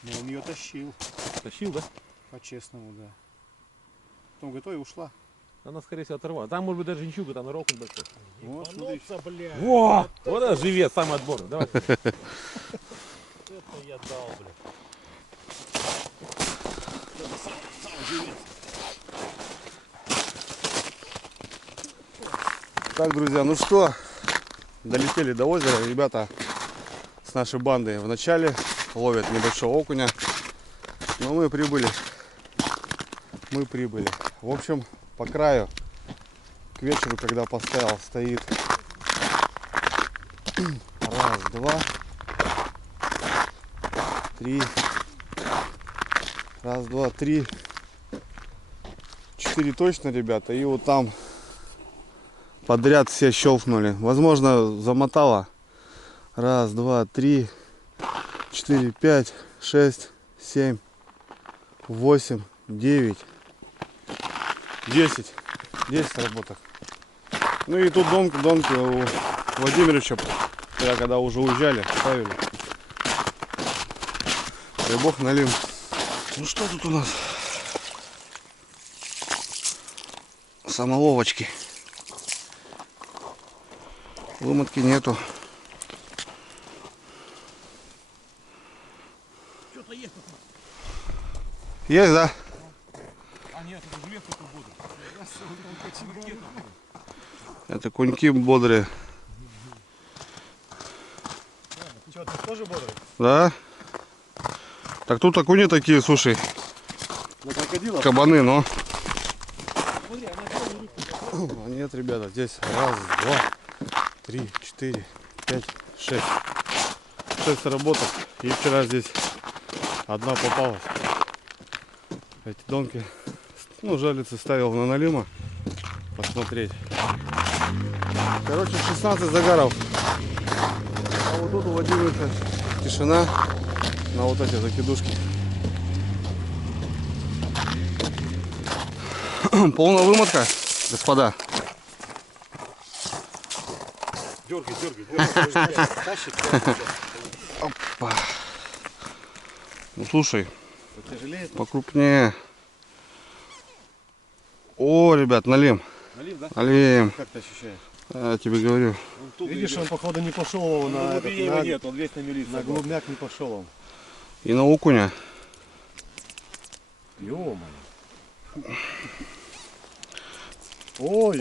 Но он ее тащил, Тащил, да? по-честному, да. Потом готова и ушла. Она, скорее всего, оторвала. Там, может быть, даже ничего, там рокоть большой. Вот, смотри. Бля. Во! Вот это живец, самый отборный. Давай. Это я дал, бля. Так, друзья, ну что, долетели до озера. Ребята с нашей бандой в начале ловят небольшого окуня. Но мы прибыли. В общем, по краю к вечеру, когда поставил, стоит раз, два, три, раз, два, три, 4 точно, ребята. И вот там подряд все щелкнули. Возможно, замотало. Раз, два, три, 4, 5, 6, 7, 8, 9, 10. 10 работок. Ну и тут донки у Владимировича, когда уже уезжали, ставили. Дай бог налим. Ну что тут у нас? Самоловочки. Вымотки нету. Есть, да? А нет, это живец такой бодрый. Это куньки бодрые. Что, ты тоже бодрый? Да? Так тут окуни такие, слушай, На крокодила? кабаны, но... А нет, ребята, здесь раз, два, 3, 4, 5, 6. 6 работок. И вчера здесь одна попалась. Эти донки, ну, жалицы ставил на налима посмотреть. Короче, 16 загаров. А вот тут у Владимира тишина на вот эти закидушки. Полная вымотка, господа. Дергай, дергай. Тащит. Опа. Ну слушай, Тяжелее. покрупнее. О, ребят, налим. Налив, да? Налим. Как ты ощущаешь? Я тебе говорю. Видишь, он походу не пошел на Его нет, он весь на милицию. на глубняк не пошел он. И на окуня. Ё-моё. Ой,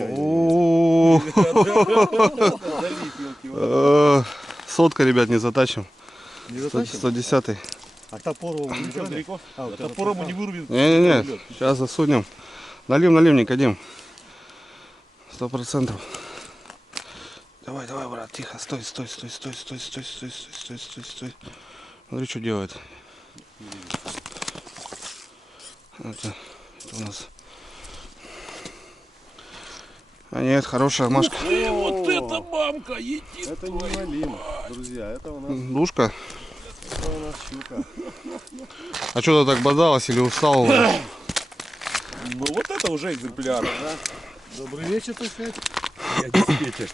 О, сотка, ребят, не затащим. Не затащим? 110. А топор не далеко? Топором мы не вырубим. Не-не-не, сейчас засунем. Налим, Никодим. 100%. Давай, брат, тихо, стой. Смотри, что делает. Это у нас. А нет, хорошая машка. Вот это мамка, едит. Это не налим, друзья, это у нас, Душка. щука. А что ты так бодалась или устал? Ну вот это уже экземпляр. Добрый вечер, так сказать. Я диспетчер.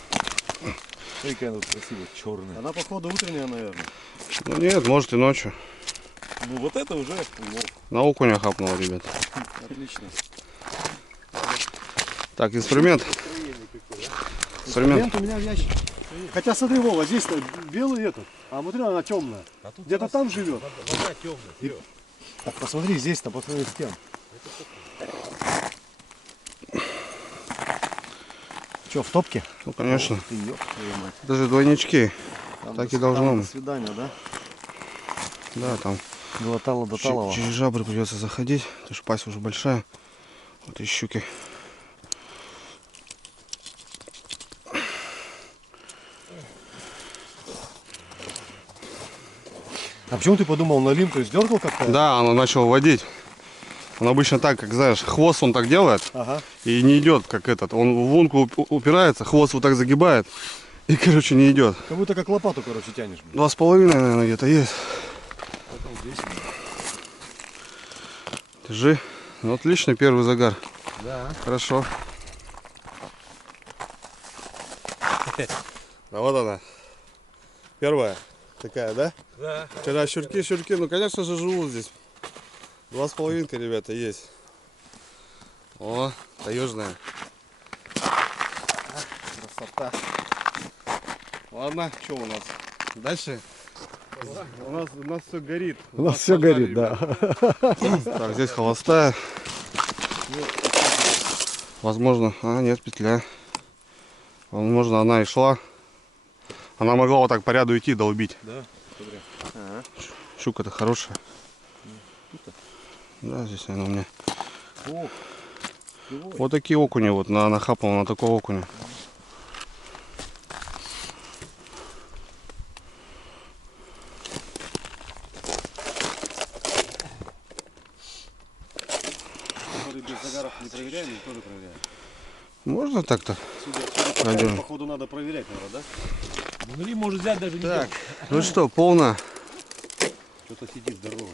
Какая она красивая, черная. Она, походу, утренняя, наверное. Ну нет, может и ночью. Ну вот это уже улов. На окуня хапнула, ребят. Отлично. Так, инструмент. Инструмент у меня в ящике. Хотя смотри, Вова, здесь-то белый этот, а внутри она темная. Где-то там живет. Вода темная. Так, посмотри, здесь-то, посмотри с кем. Че, в топке? Ну, конечно. Ты, ёб твою мать. Даже двойнички. Там Так до- и должно там быть. До свидания, да? Да, там Глотало до талого. через жабры придется заходить, потому что пасть уже большая. Вот и щуки. А почему ты подумал налим, то есть дергал как-то? Да, он начал водить. Он обычно так, как знаешь, хвост он так делает Ага. и не идет, как этот. Он в лунку упирается, хвост вот так загибает и, короче, не идет. Как будто как лопату, короче, тянешь. 2,5, наверное, где-то есть. Держи. Ну, отлично, первый загар. Да. Хорошо. А вот она. Первая. Такая, да? Да. Вчера щурки, ну, конечно же, живут здесь. 2,5, ребята, есть. О, таежная. Красота. Ладно, что у нас? Дальше? У нас все горит. У нас все пожар, горит, ребят. да. Так, здесь холостая. Возможно, нет, петля. Возможно, она и шла. Она могла вот так по ряду идти, долбить. Да, смотри. Щука-то хорошая. Да, здесь, наверное, у меня. О, Вот такие окуни, вот нахапала на такого окуня. который без загаров не проверяем, или тоже проверяем? Можно так-то? Судя Пойдем. по походу надо проверять, наверное, да? Внутри может взять даже не Так, ну что, полно. Что-то сидит здоровый.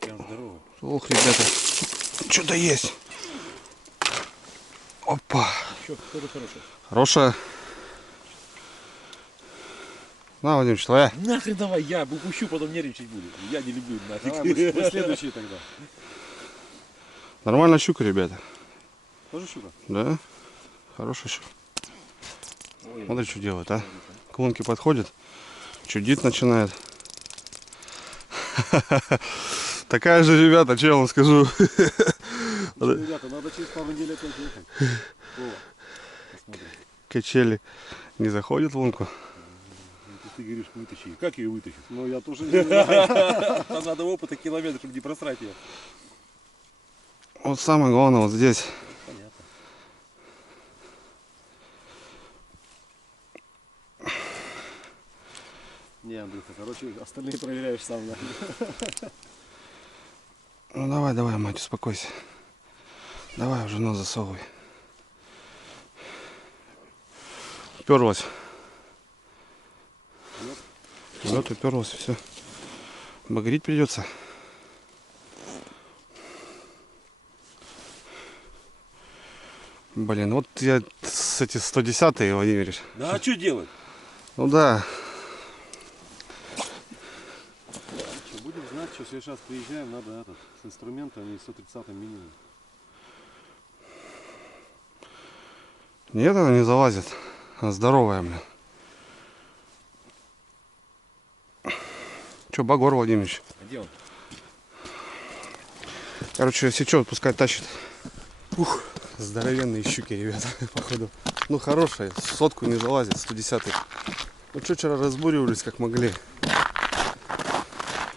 Прям здоровый. Ох, ребята, что-то есть. Опа. Что, кто-то хороший. Хорошая. На, Вадимыч, твоя. Нахрен давай, я упущу, потом нервничать буду. Я не люблю нафиг. Давай, мы следующие тогда. Нормальная щука, ребята. Тоже щука? Да? Хорошая щука. Смотри, что делает, а. К лунке подходит. Чудит начинает. Такая же, ребята, что я вам скажу. Ребята, надо через пару недель опять ехать. Вова, посмотрим. Качели не заходит в лунку. Ты говоришь, вытащи. Как ее вытащить? Ну, я тоже не знаю. Там надо опыта километр, чтобы не просрать ее. Вот самое главное вот здесь. Не, Андрюха, короче, остальные проверяешь сам, да? Ну давай, мать, успокойся. Давай уже нос засовывай. Уперлась. Вот уперлась, все. Багрить придется. Блин, вот я с эти 110-е, Владимир. Да, а что делать? Ну да. Что, будем знать, что в следующий раз приезжаем, надо этот, с инструментами и 130 минимум. Нет, она не залазит. Она здоровая, блин. Че, Багор Владимирович? А где он? Короче, сечет, пускай тащит. Ух, здоровенные щуки, ребята, походу. Ну, хорошая, сотку не залазит, 110-й. Ну, что, вчера разбуривались, как могли.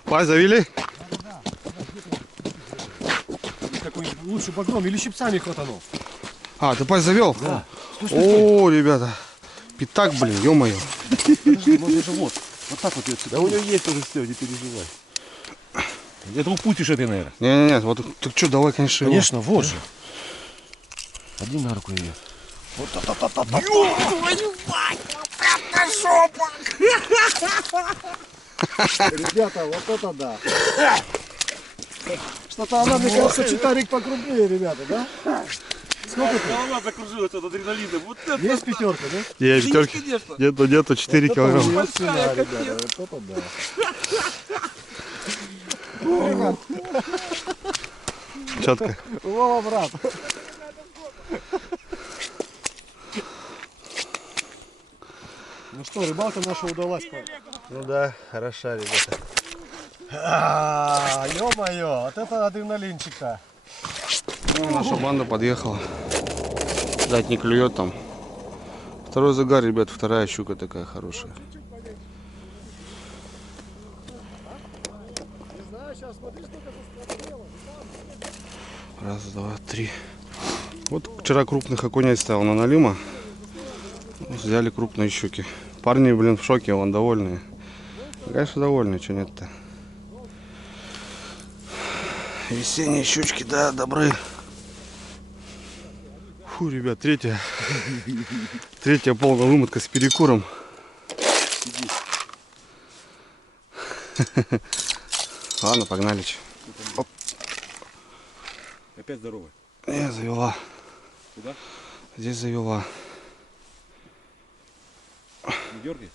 Пасть завели? Какой лучше багром или щипцами хватанул. А, ты пасть завел? Да. О, ребята. Пятак, блин, ё-моё. Подожди, можно же вот так вот. Да у него есть уже все, не переживай. Это упустишь это, наверное. Не-не-не, вот так что, давай, конечно, его. Конечно, вот же. Один на руку ее. Вот та-та-та-та-та. Ребята, вот это да. Что-то она, мне кажется, читарик покрупнее, ребята, да? Сколько ты? Голова закружилась от адреналина. Вот это. Есть пятерка, да? Не, пятерки. Нету, 4 килограмма. Вот цена, ребята, вот это да. Четко. Вова, брат. Ну что, рыбалка наша удалась. Ну да, хороша, ребята. Ё-моё, вот это адреналинчик-то. Ну, наша банда подъехала. Дать не клюет там. Второй загар, ребят, вторая щука такая хорошая. Раз, два, три. Вот вчера крупных окуней ставил на налима. Взяли крупные щуки. Парни, блин, в шоке, вон довольные. Конечно, довольные, что нет-то. Весенние щучки, да, добры. Фу, ребят, третья полная вымотка с перекуром. Ладно, погнали. Оп. Опять здоровая. Не, завела. Куда? Здесь завела. Не дергай.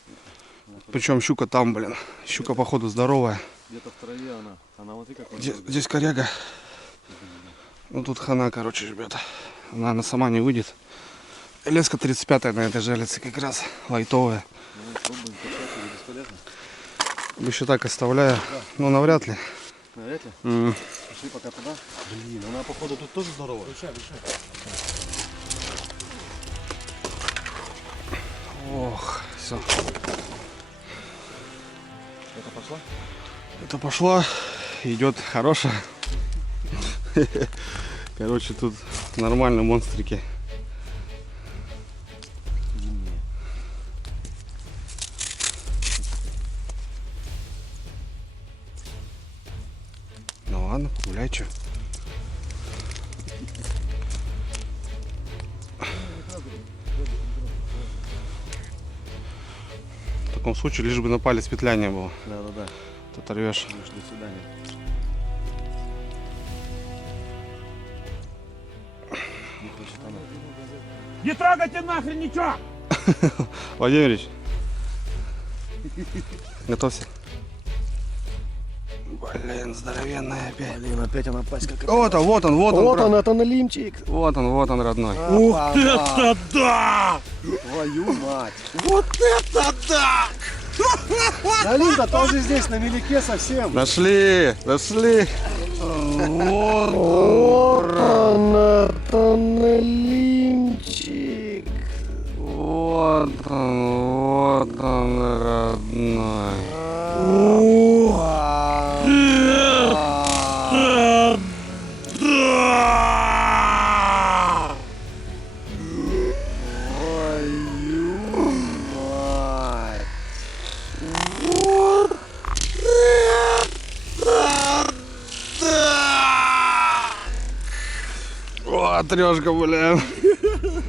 Причем щука там, блин. Щука, походу, здоровая. Где-то в траве она. Она вот и как. Здесь коряга. Ну тут хана, короче, ребята. Она сама не выйдет. Леска 35-я на этой жалится как раз. Лайтовая. Ну, пробуем качать, или бесполезно. Еще так оставляю. Ну, навряд ли. Навряд ли? Пошли пока туда. Блин, она походу тут тоже здоровая. Ох, все. Это пошла? Это пошла. Идет хорошая. Короче, тут нормально монстрики. Ну ладно, погуляй, чё. В таком случае лишь бы на палец петля не было. Да. Тут оторвешь. До свидания. Не трогайте нахрен ничего! Владимир Ильич, готовься. Блин, здоровенная опять. Блин, опять она пасть как... Вот он, вот он, вот он. Вот брат. он, это налимчик. Вот он, родной. Ух это да! Твою мать. Вот это да! Налим-то тоже здесь, на мелике совсем. Нашли. Вот он, это налимчик. Вот он, родной. О, трешка, блин.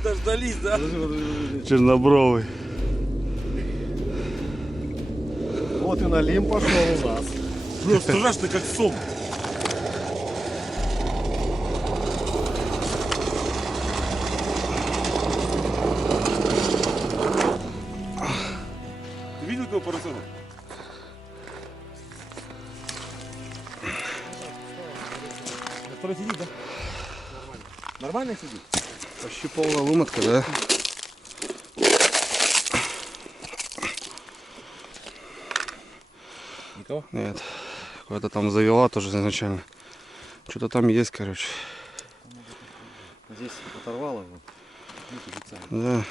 Дождались, да? Чернобровый. Вот и налим пошел у нас. Блин, страшно, как сом. Ты видел этого парасола? Который сидит, да? Нормально сидит? Почти полная вымотка, да? Никого? Нет. Куда-то там завела тоже изначально. Что-то там есть, короче. Здесь оторвало его. Да,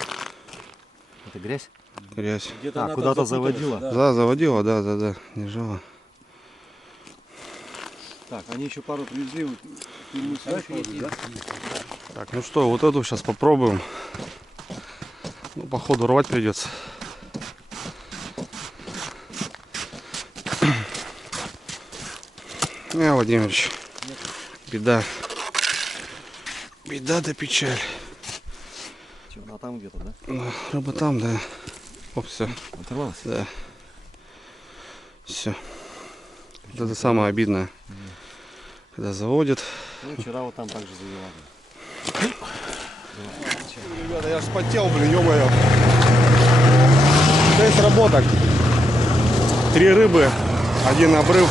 Это грязь? грязь. Где-то она куда-то там запуталась, заводила. да. Да, заводила, да, держала. Так, они еще пару привезли. Вот, мы сюда еще есть, да? Так, ну что, вот эту сейчас попробуем. Ну, походу рвать придется. Владимирович, беда. Беда да печаль. Че, она там где-то, да? Ну, рыба там, да. Оп, все. Оторвалась? Да. Все. Вот это самое обидное. Когда заводят. Ну, вчера вот там также завела. Ребята, я вспотел, блин, ё-моё. 6 работок. 3 рыбы, 1 обрыв,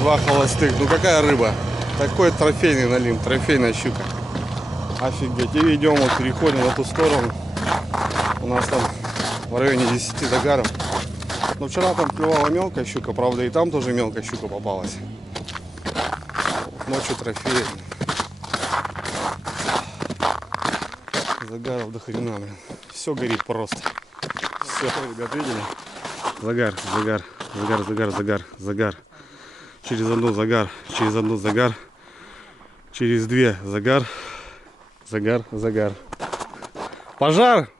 2 холостых. Ну какая рыба? Такой трофейный налим, трофейная щука. Офигеть. И идем, вот переходим в эту сторону. У нас там в районе 10 загаров. Но вчера там клевала мелкая щука, правда, и там тоже мелкая щука попалась. Ночью трофей. Загаров до хрена, блин. Все горит просто. Все, ребят, видели? Загар, загар, загар, загар, загар, загар. Через одну загар, через одну загар. Через 2 загар. Загар, загар. Пожар!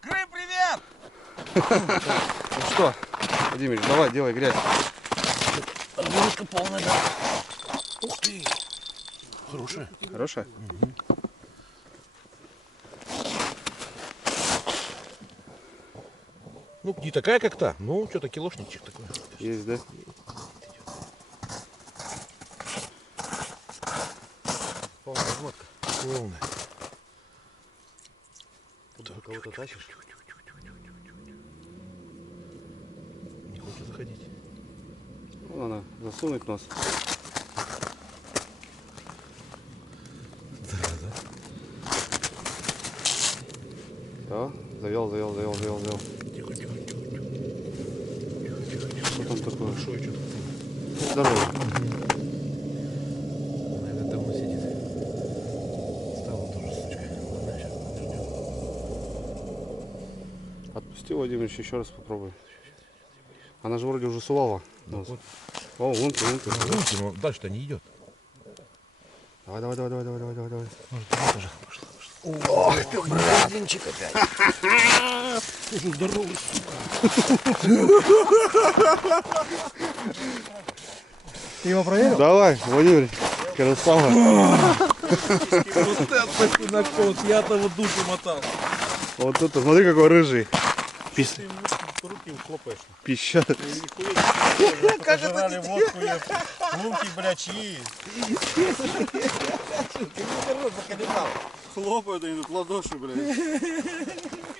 Крым, привет! Ну что, Владимир, давай, делай грязь. Вилка полная, да. Ух ты. Хорошая. Хорошая? Ну, не такая, как та. Ну, что-то килошничек такой. Есть, да? Полная размотка. Полная. Тут кого-то тащишь? Не хочет заходить. Вон она, засунуть нос. Да, завел, завел, завел, завел, завел. Тихо, тихо, тихо. Что там такое? Большой что-то. Здорово. Наверное, давно сидит. Стала тоже сучка. Ладно, сейчас подождем. Отпусти, Владимирович, еще раз попробуй. Она же вроде уже сувала. Нос. вот. О, вон ты, вон ты. Видите, но дальше-то не идет. Давай, давай, давай, давай, давай, давай, давай. Может, вот уже пошла, пошла. Ох ты, братинчик опять. Слушай, здоровый, сука. Ты его проверил? Давай, Владимир, красава. Вот это на кот, я-то вот душу мотал. Вот это, смотри, какой рыжий. Ты руки хлопаешь. Пища. Пожрали водку, луки, бля, чьи. Хлопают они тут в ладоши, блядь.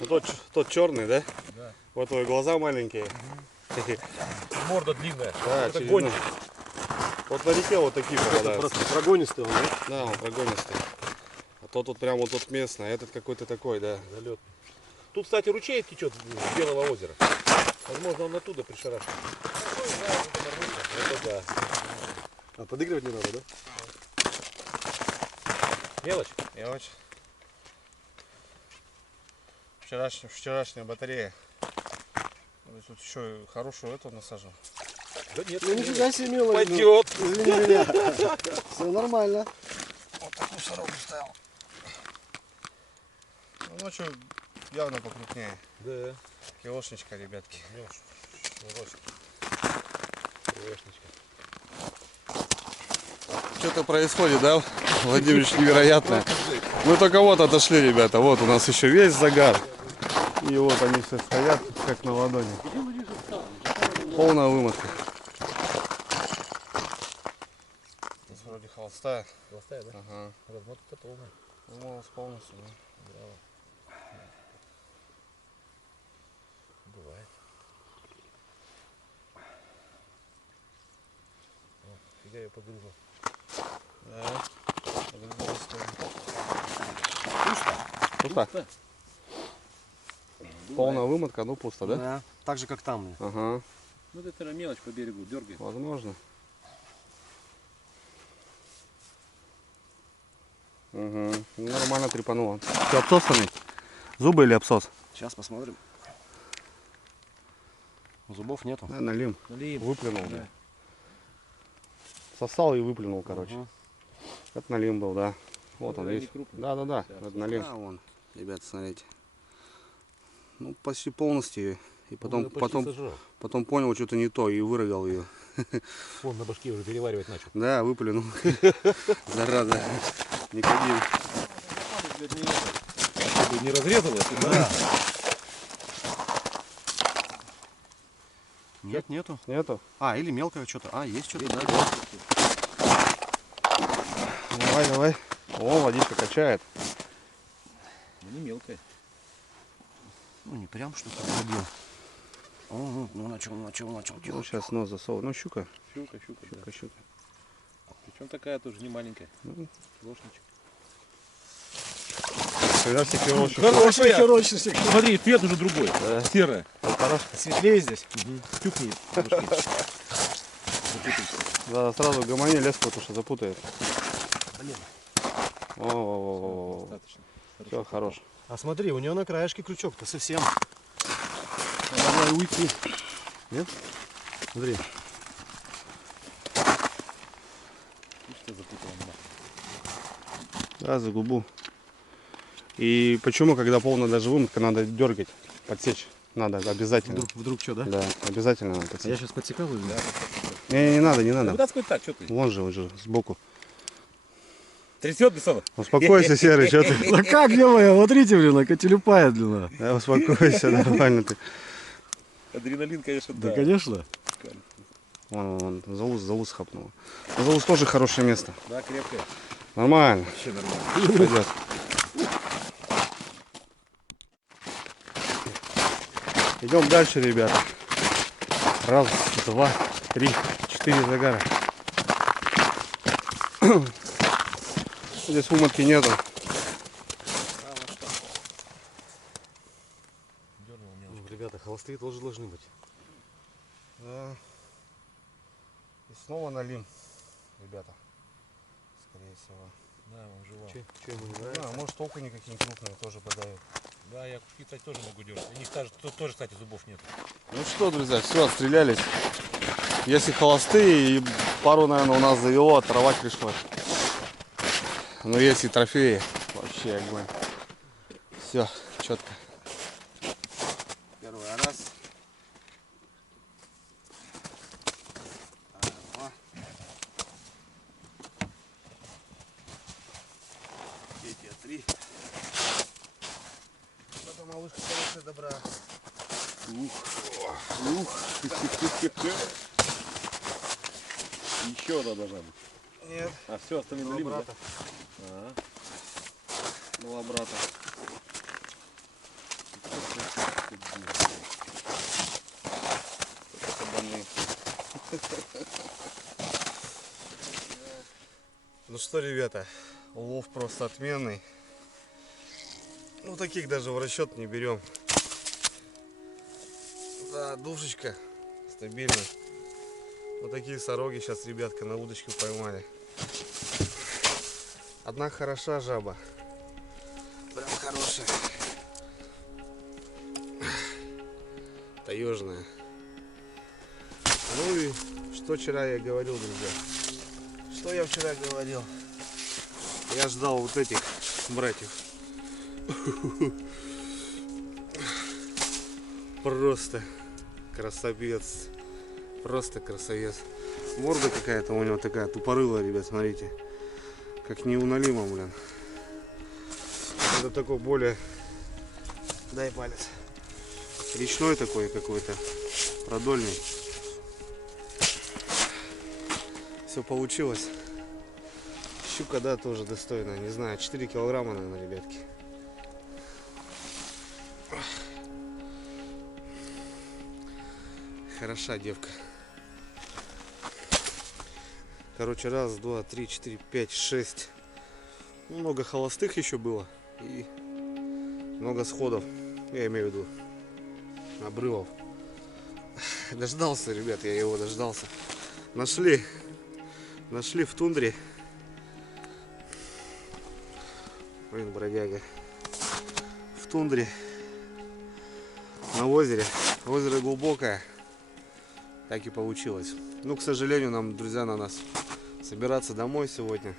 Ну, тот черный, да? Да. Вот твои глаза маленькие. Морда длинная. Да, это через гонщик. Вот на реке вот такие попадаются. Прогонистый он, да? Да, он прогонистый. А тот вот прям вот тут местный, а этот какой-то такой, да. Залет. Тут, кстати, ручей течет с Белого озера. Возможно, он оттуда пришарашен. Это да. А подыгрывать не надо, да? Мелочь? Мелочь. Вчерашняя батарея. Тут еще и хорошую эту насажал. Да нет. Ну нифига себе мелочь. Пойдет. Извини меня. Все нормально. Вот такую сороку ставил. Ну, ночью явно покрупнее. Да. Килошничка, ребятки. Что-то происходит, да, Владимирович, невероятное. Мы только вот отошли, ребята. Вот у нас еще весь загар. И вот они все стоят, как на ладони. Полная вымотка. Здесь вроде холостая. Холостая, да? Ага. Размотка полная. Вымылась полностью, да. Браво. Бывает. О, фига ее погрузил. Да. Пусто? Полная вымотка, но пусто, да? Да. Так же, как там. Ага. Ну это мелочь по берегу, дергай. Возможно. Угу. Нормально трепануло. Ты обсосанный? Зубы или обсос? Сейчас посмотрим. Зубов нету. Да, налим. Налим. Выплюнул. Да. сосал и выплюнул, короче. Ага. Это налим был, да. Вот он Да, есть. не крупный. Да, это налим. Да, вон, ребята, смотрите. Ну, почти полностью. И потом, Он почти потом, сожрал. потом понял, что-то не то, и выровнял ее. Он на башке уже переваривать начал. Да, выплюнул. Зараза. Никодим. Чтобы не разрезалось. Да. Нет, нету. Нету? А, или мелкое что-то. А, есть что-то, да. Давай. О, водичка качает. Ну, не мелкое. Ну, не прям что-то забил. О, ну, начал Ну, делать. сейчас нос засовываю. Ну, щука. Щука. Щука. Причем такая тоже не маленькая. Ложничек. Когда все кирочек. Хорошая херочишься. Смотри, цвет уже другой. Серая. Светлее здесь. Тюкни. Да, сразу гомони лес, потому что запутает. Блин. О, Достаточно. все, хорош. А смотри, у него на краешке крючок-то совсем. Давай уйти. Нет? Смотри. Что запутал? Да, за губу. И почему, когда полная даже вымытка, надо дергать, подсечь? Надо обязательно. Вдруг что, да? Да, обязательно надо А я подсечь. сейчас подсекал или да? Не надо. Вытаскивай так, что ты? Вон же, сбоку. Трясет, Бессонов? Успокойся, Серый, что ты? Да как, ё-моё, смотрите, блин, котелюпает, блин. Да, успокойся, нормально ты. Адреналин, конечно, Да, конечно. Вон, за ус хапнуло. За ус тоже хорошее место. Да, крепкая. Нормально. Вообще нормально. Пойдет. Идем дальше, ребята. Раз, два, три, 4 загара. Здесь вымытки нету. Ну, ребята, холостые тоже должны быть. Да. И снова налим, ребята. Скорее всего. Да, он жива. Че ему не Не нравится? знаю, может окуни какие-нибудь крупные тоже подают. Да, я куски, кстати, тоже могу делать. У них тоже, кстати, зубов нет. Ну что, друзья, все, отстрелялись. Если холостые, и пару, наверное, у нас завело, оторвать пришлось. Но есть и трофеи. Вообще огонь. Все, четко. Первый раз. Два. Третья, 3. Потом малышка хорошая добра. Еще одна должна быть. Нет, А все, остальные два налили, да? брата. Ага. Два брата. Кабаны. Ну что, ребята, улов просто отменный. Ну таких даже в расчет не берем. Да, душечка стабильно. Вот такие сороги сейчас ребятка на удочку поймали. Одна хороша жаба. Прям хорошая. Таежная. Ну и что вчера я говорил, друзья? Что я вчера говорил? Я ждал вот этих братьев. Просто красавец. Просто красавец. Морда какая-то у него такая тупорылая, ребят, смотрите. Как не у налима, блин. Это такой более... Дай палец. Речной такой какой-то. Продольный. Все получилось. Щука, да, тоже достойная. Не знаю, 4 килограмма, наверное, ребятки. Хороша девка. Короче, раз, два, три, 4, 5, 6. Много холостых еще было. И много сходов. Я имею в виду обрывов. Дождался, ребят, я его дождался. Нашли в тундре. Блин, бродяга. В тундре. На озере. Озеро глубокое. Так и получилось. Ну, к сожалению, нам, друзья, на нас собираться домой сегодня.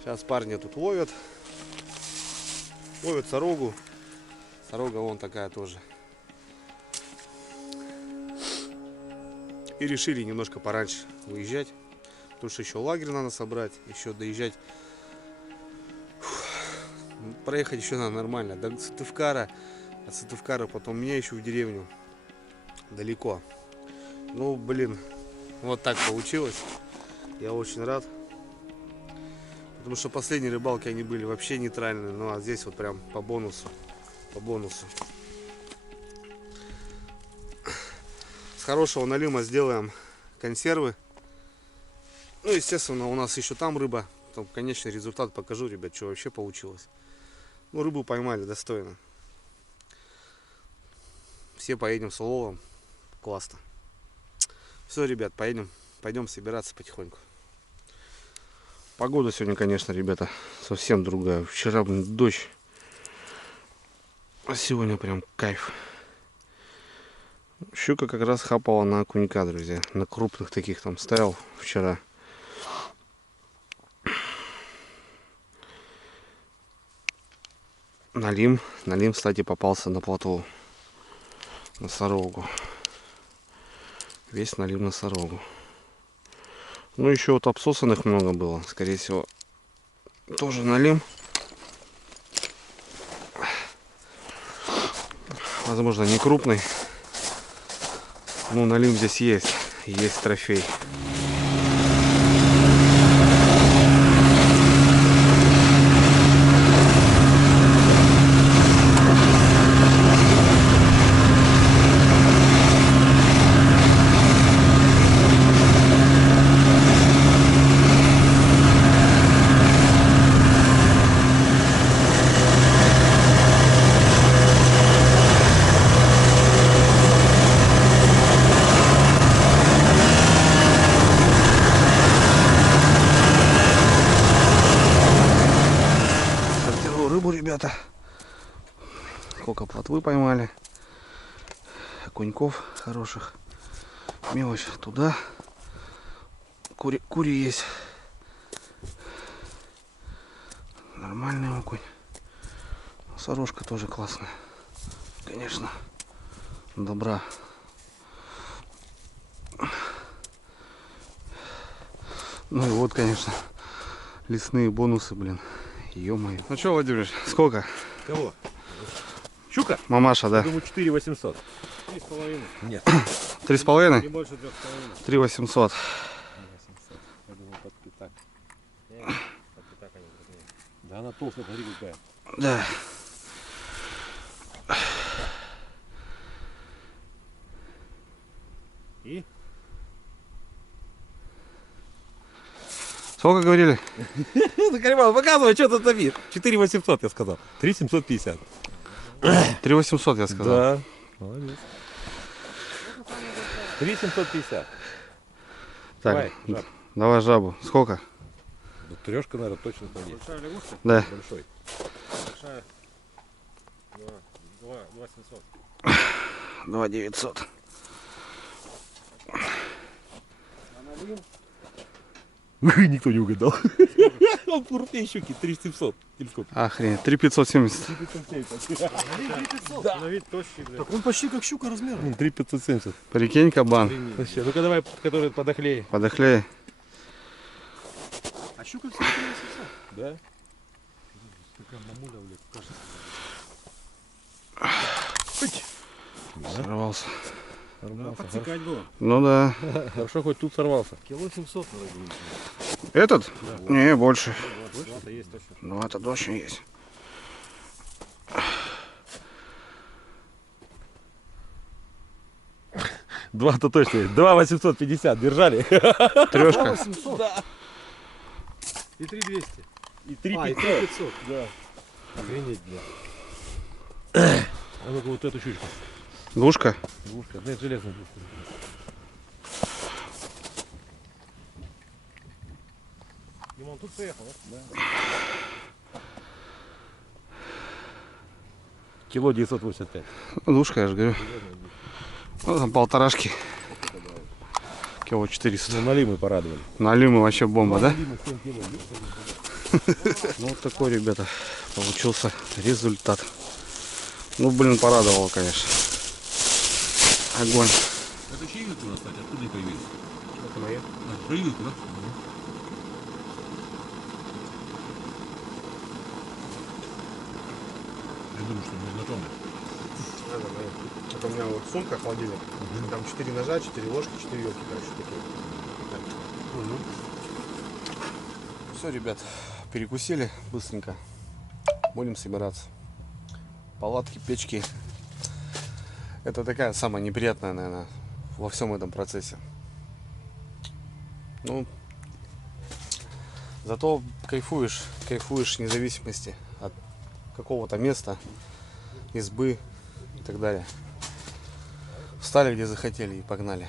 Сейчас парни тут ловят. Ловят сорогу. Сорога вон такая тоже. И решили немножко пораньше выезжать. Потому что еще лагерь надо собрать. Еще доезжать. Проехать еще надо нормально. До Сыктывкара. От Сыктывкара потом мне еще в деревню. Далеко. Ну, блин. Вот так получилось. Я очень рад. Потому что последние рыбалки они были вообще нейтральные. Ну а здесь вот прям по бонусу. По бонусу. С хорошего налима сделаем консервы. Ну, естественно, у нас еще там рыба. Там конечный результат покажу, ребят, что вообще получилось. Ну, рыбу поймали достойно. Все поедем с уловом. Классно. Все, ребят, пойдем собираться потихоньку. Погода сегодня, конечно, ребята, совсем другая. Вчера, блин, дождь. А сегодня прям кайф. Щука как раз хапала на окунька, друзья. На крупных таких там ставил вчера. Налим, кстати, попался на плотву. На сорогу. Весь налим на сорогу. Ну, еще вот обсосанных много было. Скорее всего, тоже налим. Возможно, не крупный. Ну, налим здесь есть. Есть трофей. Ребята, сколько плотвы поймали, окуньков хороших, мелочь туда, кури есть, нормальный окунь, сорожка тоже классная, конечно, добра. Ну и вот, конечно, лесные бонусы, блин. Ё-моё. Ну что, Владимир, сколько? Кого? Щука? Мамаша, да? Думаю, 4800. 3,5. Нет. 3,5? Не больше 3,5. 3,800. Я думал, под пятак. Под пятак они крупнее. Да она толстая, смотри какая. Да. И? Сколько говорили? Ну, Кариман, показывай, что тут забит. 4800 я сказал. 3750. 3,800 я сказал. Да. Молодец. 3750. Так, Давай, жаб. давай жабу. Сколько? Ну, трешка, наверное, точно там есть. Большая лягушка? Да. Большой. Большая. 2,700. 2,900. Никто не угадал. Он крупнее щуки, 3700. Или сколько? Охренеть. 3,570. 3570. На вид тощий, блядь. Так он почти как щука размером. 3570. Прикинь, кабан. Вообще, ну-ка давай, который подохлее. Подохлее. А щука все 3800. Да? Такая мамуля, блядь, кажется. Сорвался. Подсекать было. Ну да. Хорошо, хоть тут сорвался. Кило 700 надо было. Этот? Не, больше. Два-то есть точно. Ну, это точно есть. Два-то точно есть. 2,850 держали. Трешка. 800. Да. И 3200. И 3 А, и 3500. Да. Охренеть, блядь. А ну-ка вот эту щучку. Двушка. Двушка. Нет, железная двушка. Димон тут приехал, да? Кило 985. Двушка, я же говорю. Ну, там полторашки. Кило 400. Ну, нали мы порадовали. Налимы вообще бомба, да? Ну вот такой, ребята, получился результат. Ну, блин, порадовало, конечно. Огонь. Это чьи вилки у нас, кстати? Откуда они появились? Это мои. Привилки, да? Я думаю, что мы знакомы. Это у меня вот сумка, холодильник. Там 4 ножа, 4 ложки, 4 вилки, короче, такие. Все, ребят, перекусили быстренько. Будем собираться. Палатки, печки. Это такая самая неприятная, наверное, во всем этом процессе. Ну, зато кайфуешь независимости от какого-то места, избы и так далее. Встали где захотели и погнали.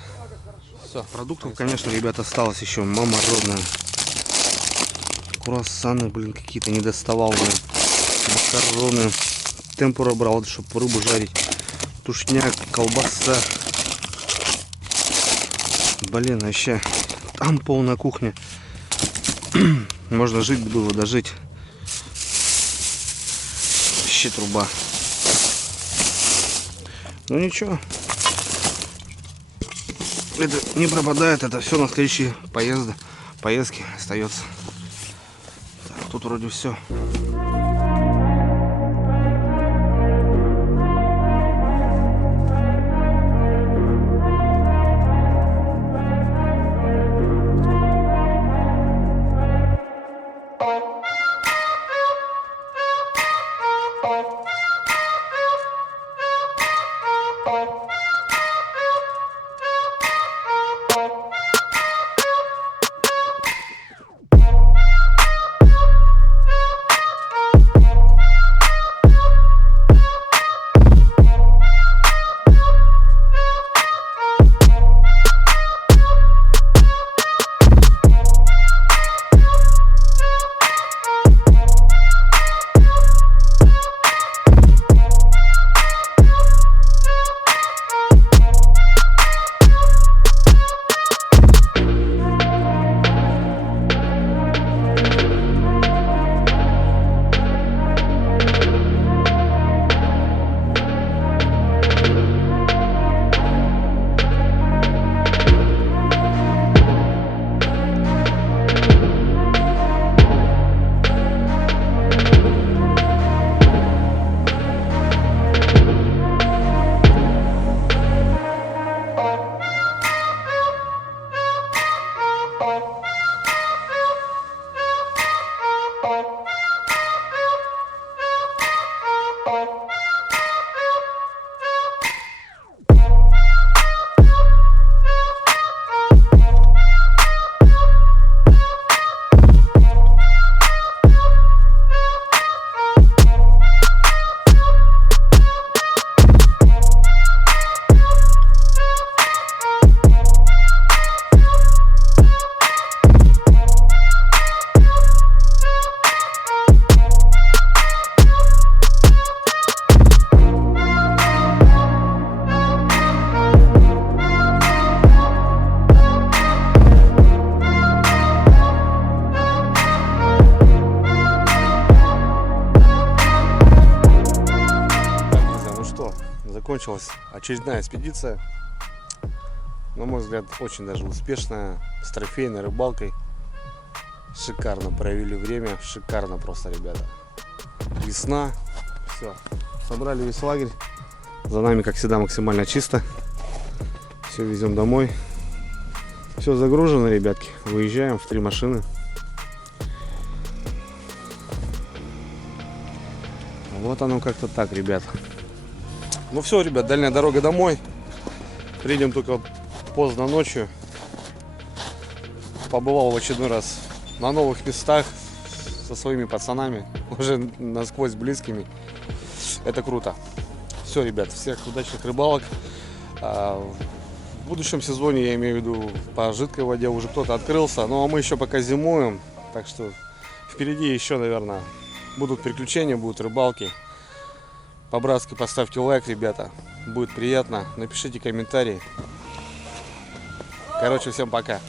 Все, продуктов, конечно, ребята, осталось еще мама родная. Круассаны, блин, какие-то не доставал, блин. Макароны. Темпура брал, чтобы рыбу жарить. Тушняк, колбаса. Блин, вообще. Там полная кухня. Можно жить было, дожить. Вообще труба. Ну ничего. Это не пропадает, это все на следующие поездки остается. Так, тут вроде все. Закончилась очередная экспедиция. На мой взгляд, очень даже успешная, с трофейной рыбалкой. Шикарно провели время, шикарно просто, ребята. Весна, все. Собрали весь лагерь. За нами, как всегда, максимально чисто. Все везем домой. Все загружено, ребятки. Выезжаем в 3 машины. Вот оно как-то так, ребят. Ну все, ребят, дальняя дорога домой. Приедем только поздно ночью. Побывал в очередной раз на новых местах со своими пацанами, уже насквозь близкими. Это круто. Все, ребят, всех удачных рыбалок. В будущем сезоне, я имею в виду, по жидкой воде уже кто-то открылся. Ну а мы еще пока зимуем, так что впереди еще, наверное, будут приключения, будут рыбалки. По-братски поставьте лайк, ребята, будет приятно. Напишите комментарий, Короче, всем пока.